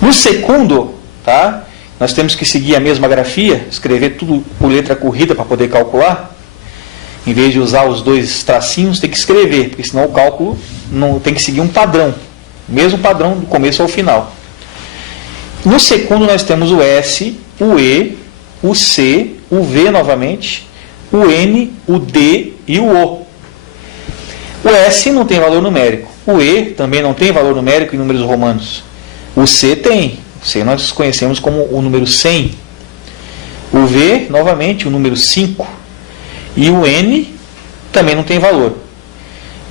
No segundo, tá? Nós temos que seguir a mesma grafia, escrever tudo por letra corrida para poder calcular. Em vez de usar os dois tracinhos, tem que escrever, porque senão o cálculo não tem que seguir um padrão. O mesmo padrão do começo ao final. No segundo nós temos o S, o E, o C, o V novamente, o N, o D e o O. O S não tem valor numérico. O E também não tem valor numérico em números romanos. O C tem. O C nós conhecemos como o número 100. O V, novamente, o número 5. E o N também não tem valor.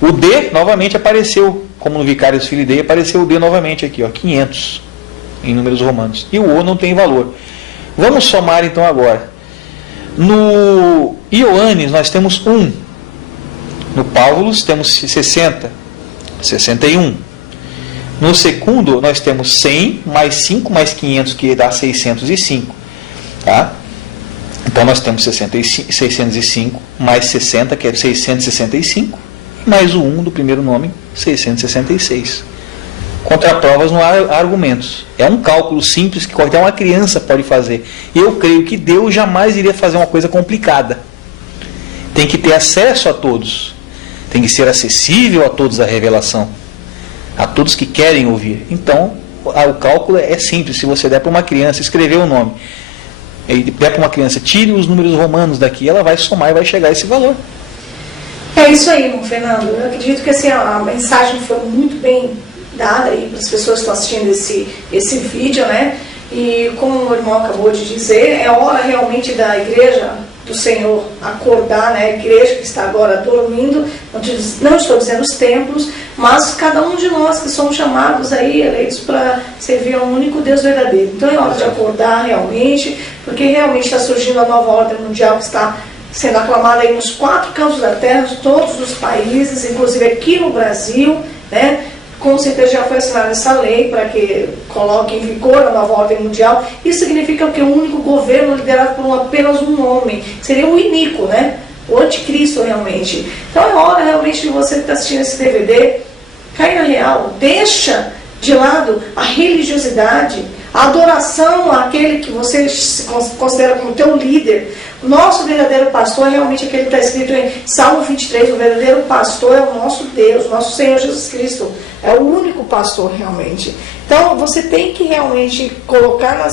O D, novamente, apareceu, como no Vicarius Filii Dei, apareceu o D novamente aqui, ó, 500, em números romanos. E o O não tem valor. Vamos somar, então, agora. No Ioannes, nós temos 1. No Pávulus, temos 60, 61. No segundo, nós temos 100, mais 5, mais 500, que dá 605. Tá? Então, nós temos 605, mais 60, que é 665, mais o 1 do primeiro nome, 666. Contra provas não há argumentos. É um cálculo simples que qualquer uma criança pode fazer. Eu creio que Deus jamais iria fazer uma coisa complicada. Tem que ter acesso a todos. Tem que ser acessível a todos a revelação. A todos que querem ouvir. Então, o cálculo é simples. Se você der para uma criança escrever o nome, e der para uma criança, tire os números romanos daqui, ela vai somar e vai chegar a esse valor. É isso aí, irmão Fernando. Eu acredito que assim, a mensagem foi muito bem dada aí para as pessoas que estão assistindo esse vídeo, né? E como o irmão acabou de dizer, é hora realmente da igreja do Senhor acordar, né? A igreja que está agora dormindo, não estou dizendo os templos, mas cada um de nós que somos chamados aí, eleitos para servir ao único Deus verdadeiro. Então é hora de acordar realmente, porque realmente está surgindo a nova ordem mundial que está sendo aclamada aí nos 4 cantos da terra, de todos os países, inclusive aqui no Brasil, né? Com certeza já foi assinada essa lei para que coloque em vigor a nova ordem mundial. Isso significa que o único governo liderado por apenas um homem seria o iníquo, né? O anticristo realmente. Então é hora realmente de você que está assistindo esse DVD cair na real. Deixa de lado a religiosidade, a adoração àquele que você considera como teu líder. O nosso verdadeiro pastor é realmente aquele que está escrito em Salmo 23, o verdadeiro pastor é o nosso Deus, nosso Senhor Jesus Cristo. É o único pastor realmente. Então você tem que realmente colocar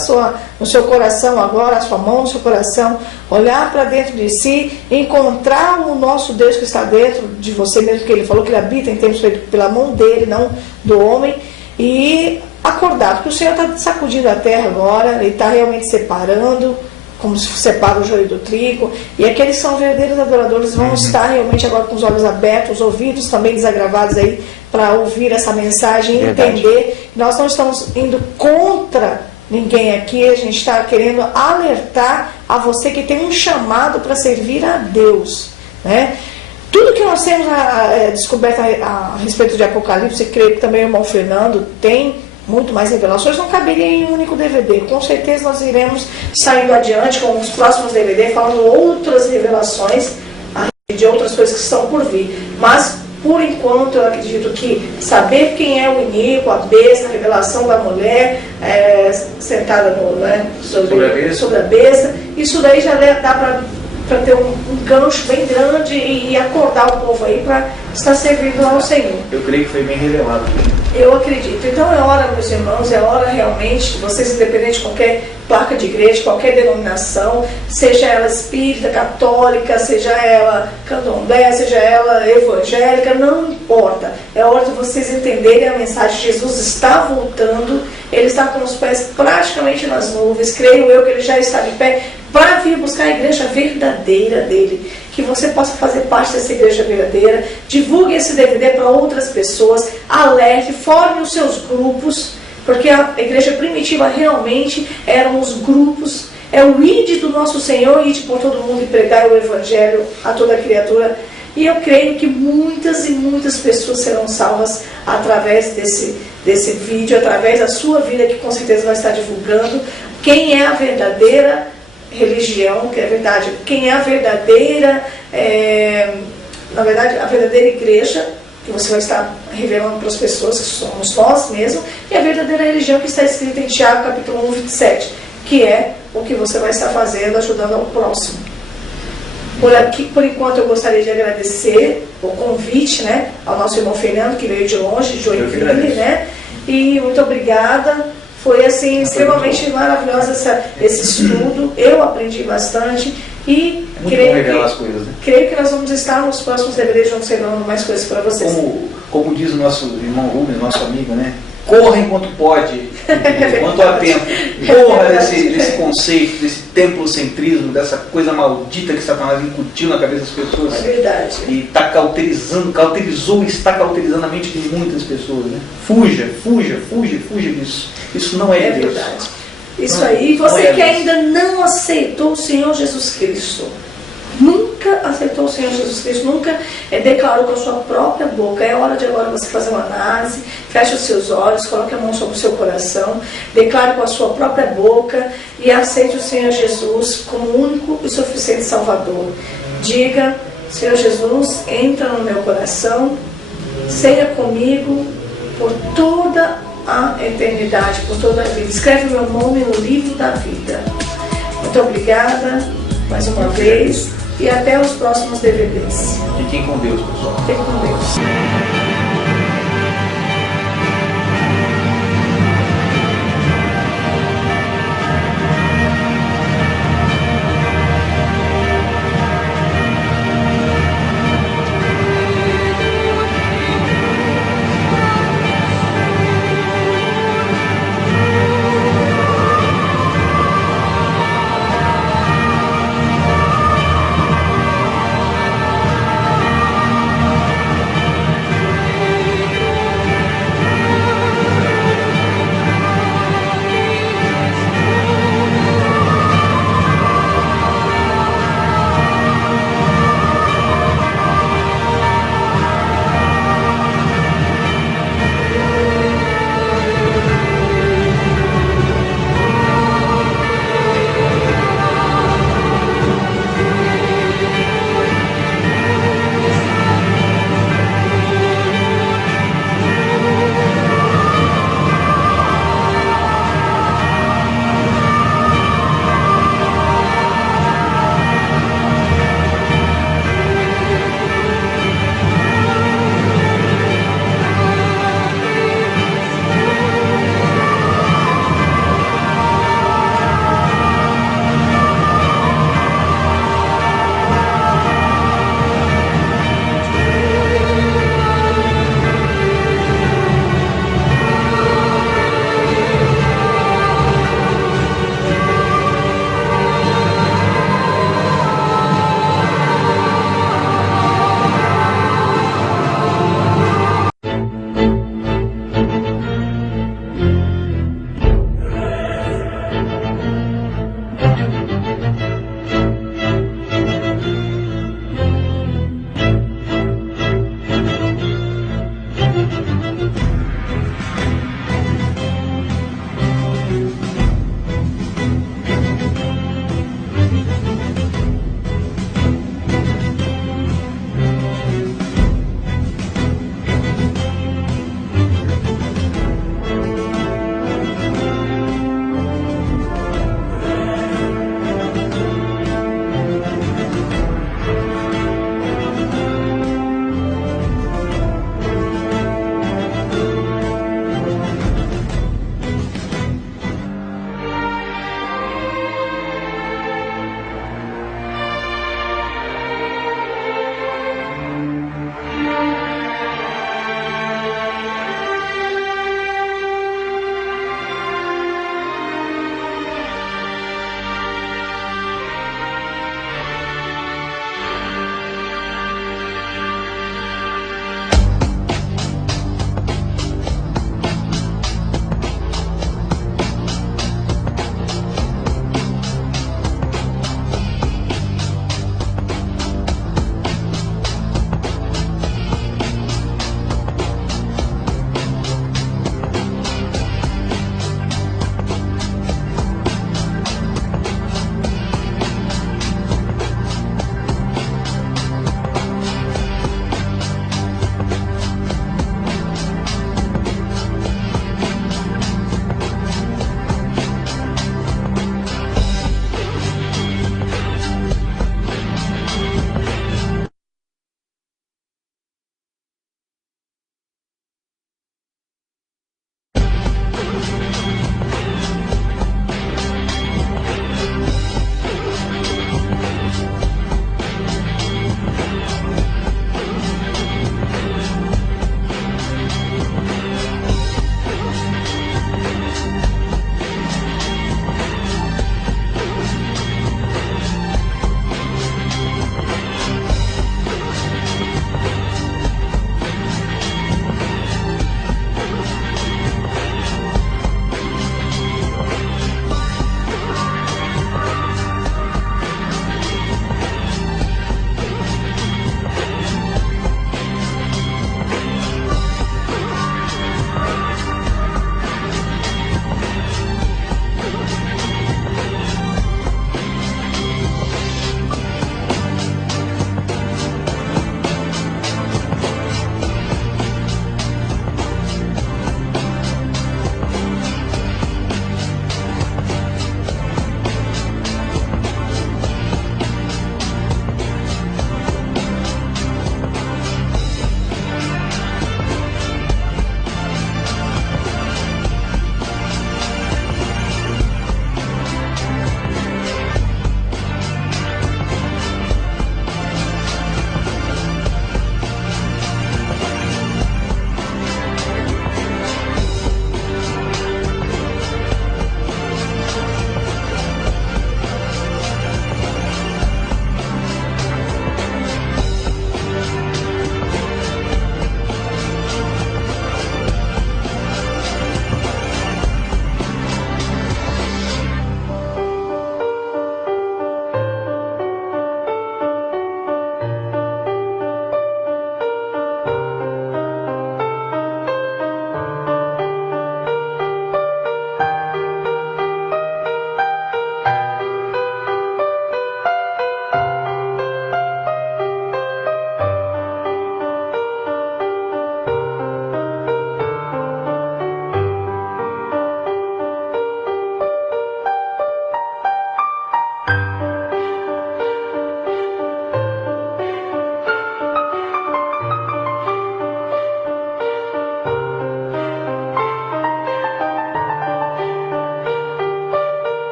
no seu coração agora, a sua mão no seu coração, olhar para dentro de si, encontrar o nosso Deus que está dentro de você mesmo, que ele falou que ele habita em tempos feitos pela mão dele, não do homem, e acordar, porque o Senhor está sacudindo a terra agora, ele está realmente separando, como se separa o joio do trigo, e aqueles que são verdadeiros adoradores vão estar realmente agora com os olhos abertos, os ouvidos também desagravados aí, para ouvir essa mensagem e entender que nós não estamos indo contra ninguém aqui, a gente está querendo alertar a você que tem um chamado para servir a Deus, né? Tudo que nós temos descoberto a respeito de Apocalipse, creio que também o irmão Fernando tem muito mais revelações, não caberia em um único DVD. Com certeza nós iremos saindo adiante com os próximos DVD, falando outras revelações de outras coisas que estão por vir. Mas, por enquanto, eu acredito que saber quem é o iníquo, a besta, a revelação da mulher sentada sobre a besta, isso daí já dá para ter um gancho bem grande e acordar o povo aí para estar servindo ao Senhor. Eu creio que foi bem revelado. Eu acredito. Então é hora, meus irmãos, é hora realmente de vocês, independente de qualquer placa de igreja, qualquer denominação, seja ela espírita, católica, seja ela candomblé, seja ela evangélica, não importa. É hora de vocês entenderem a mensagem. Jesus está voltando, ele está com os pés praticamente nas nuvens, creio eu que ele já está de pé para vir buscar a igreja verdadeira dele. Que você possa fazer parte dessa igreja verdadeira, divulgue esse DVD para outras pessoas, alerte, forme os seus grupos, porque a igreja primitiva realmente eram os grupos, é o ide do nosso Senhor, ide por todo mundo e pregar o evangelho a toda criatura. E eu creio que muitas e muitas pessoas serão salvas através desse vídeo, através da sua vida, que com certeza vai estar divulgando quem é a verdadeira religião, que é verdade, quem é a verdadeira, na verdade, a verdadeira igreja que você vai estar revelando para as pessoas que somos nós mesmos, e a verdadeira religião que está escrita em Tiago capítulo 1, 27, que é o que você vai estar fazendo, ajudando ao próximo. Por enquanto eu gostaria de agradecer o convite, né, ao nosso irmão Fernando, que veio de longe, de Joinville, né, e muito obrigada. Foi assim, extremamente maravilhoso esse estudo, eu aprendi bastante e creio que nós vamos estar nos próximos deveres juntos revelando mais coisas para vocês. Como diz o nosso irmão Rubens, nosso amigo, né? Corra enquanto pode, enquanto há tempo. Corra desse conceito, desse templocentrismo, dessa coisa maldita que Satanás incutiu na cabeça das pessoas. É verdade. E está cauterizou e está cauterizando a mente de muitas pessoas. Né? Fuja disso. Isso não é de Deus. Verdade. Isso aí, você que ainda não aceitou o Senhor Jesus Cristo, nunca aceitou o Senhor Jesus Cristo, nunca declarou com a sua própria boca, é hora de agora você fazer uma análise, feche os seus olhos, coloque a mão sobre o seu coração, declare com a sua própria boca e aceite o Senhor Jesus como único e suficiente Salvador. Diga: Senhor Jesus, entra no meu coração, seja comigo por toda a eternidade, por toda a vida. Escreve meu nome no livro da vida. Muito obrigada mais uma vez e até os próximos DVDs. Fiquem com Deus, pessoal. Fiquem com Deus.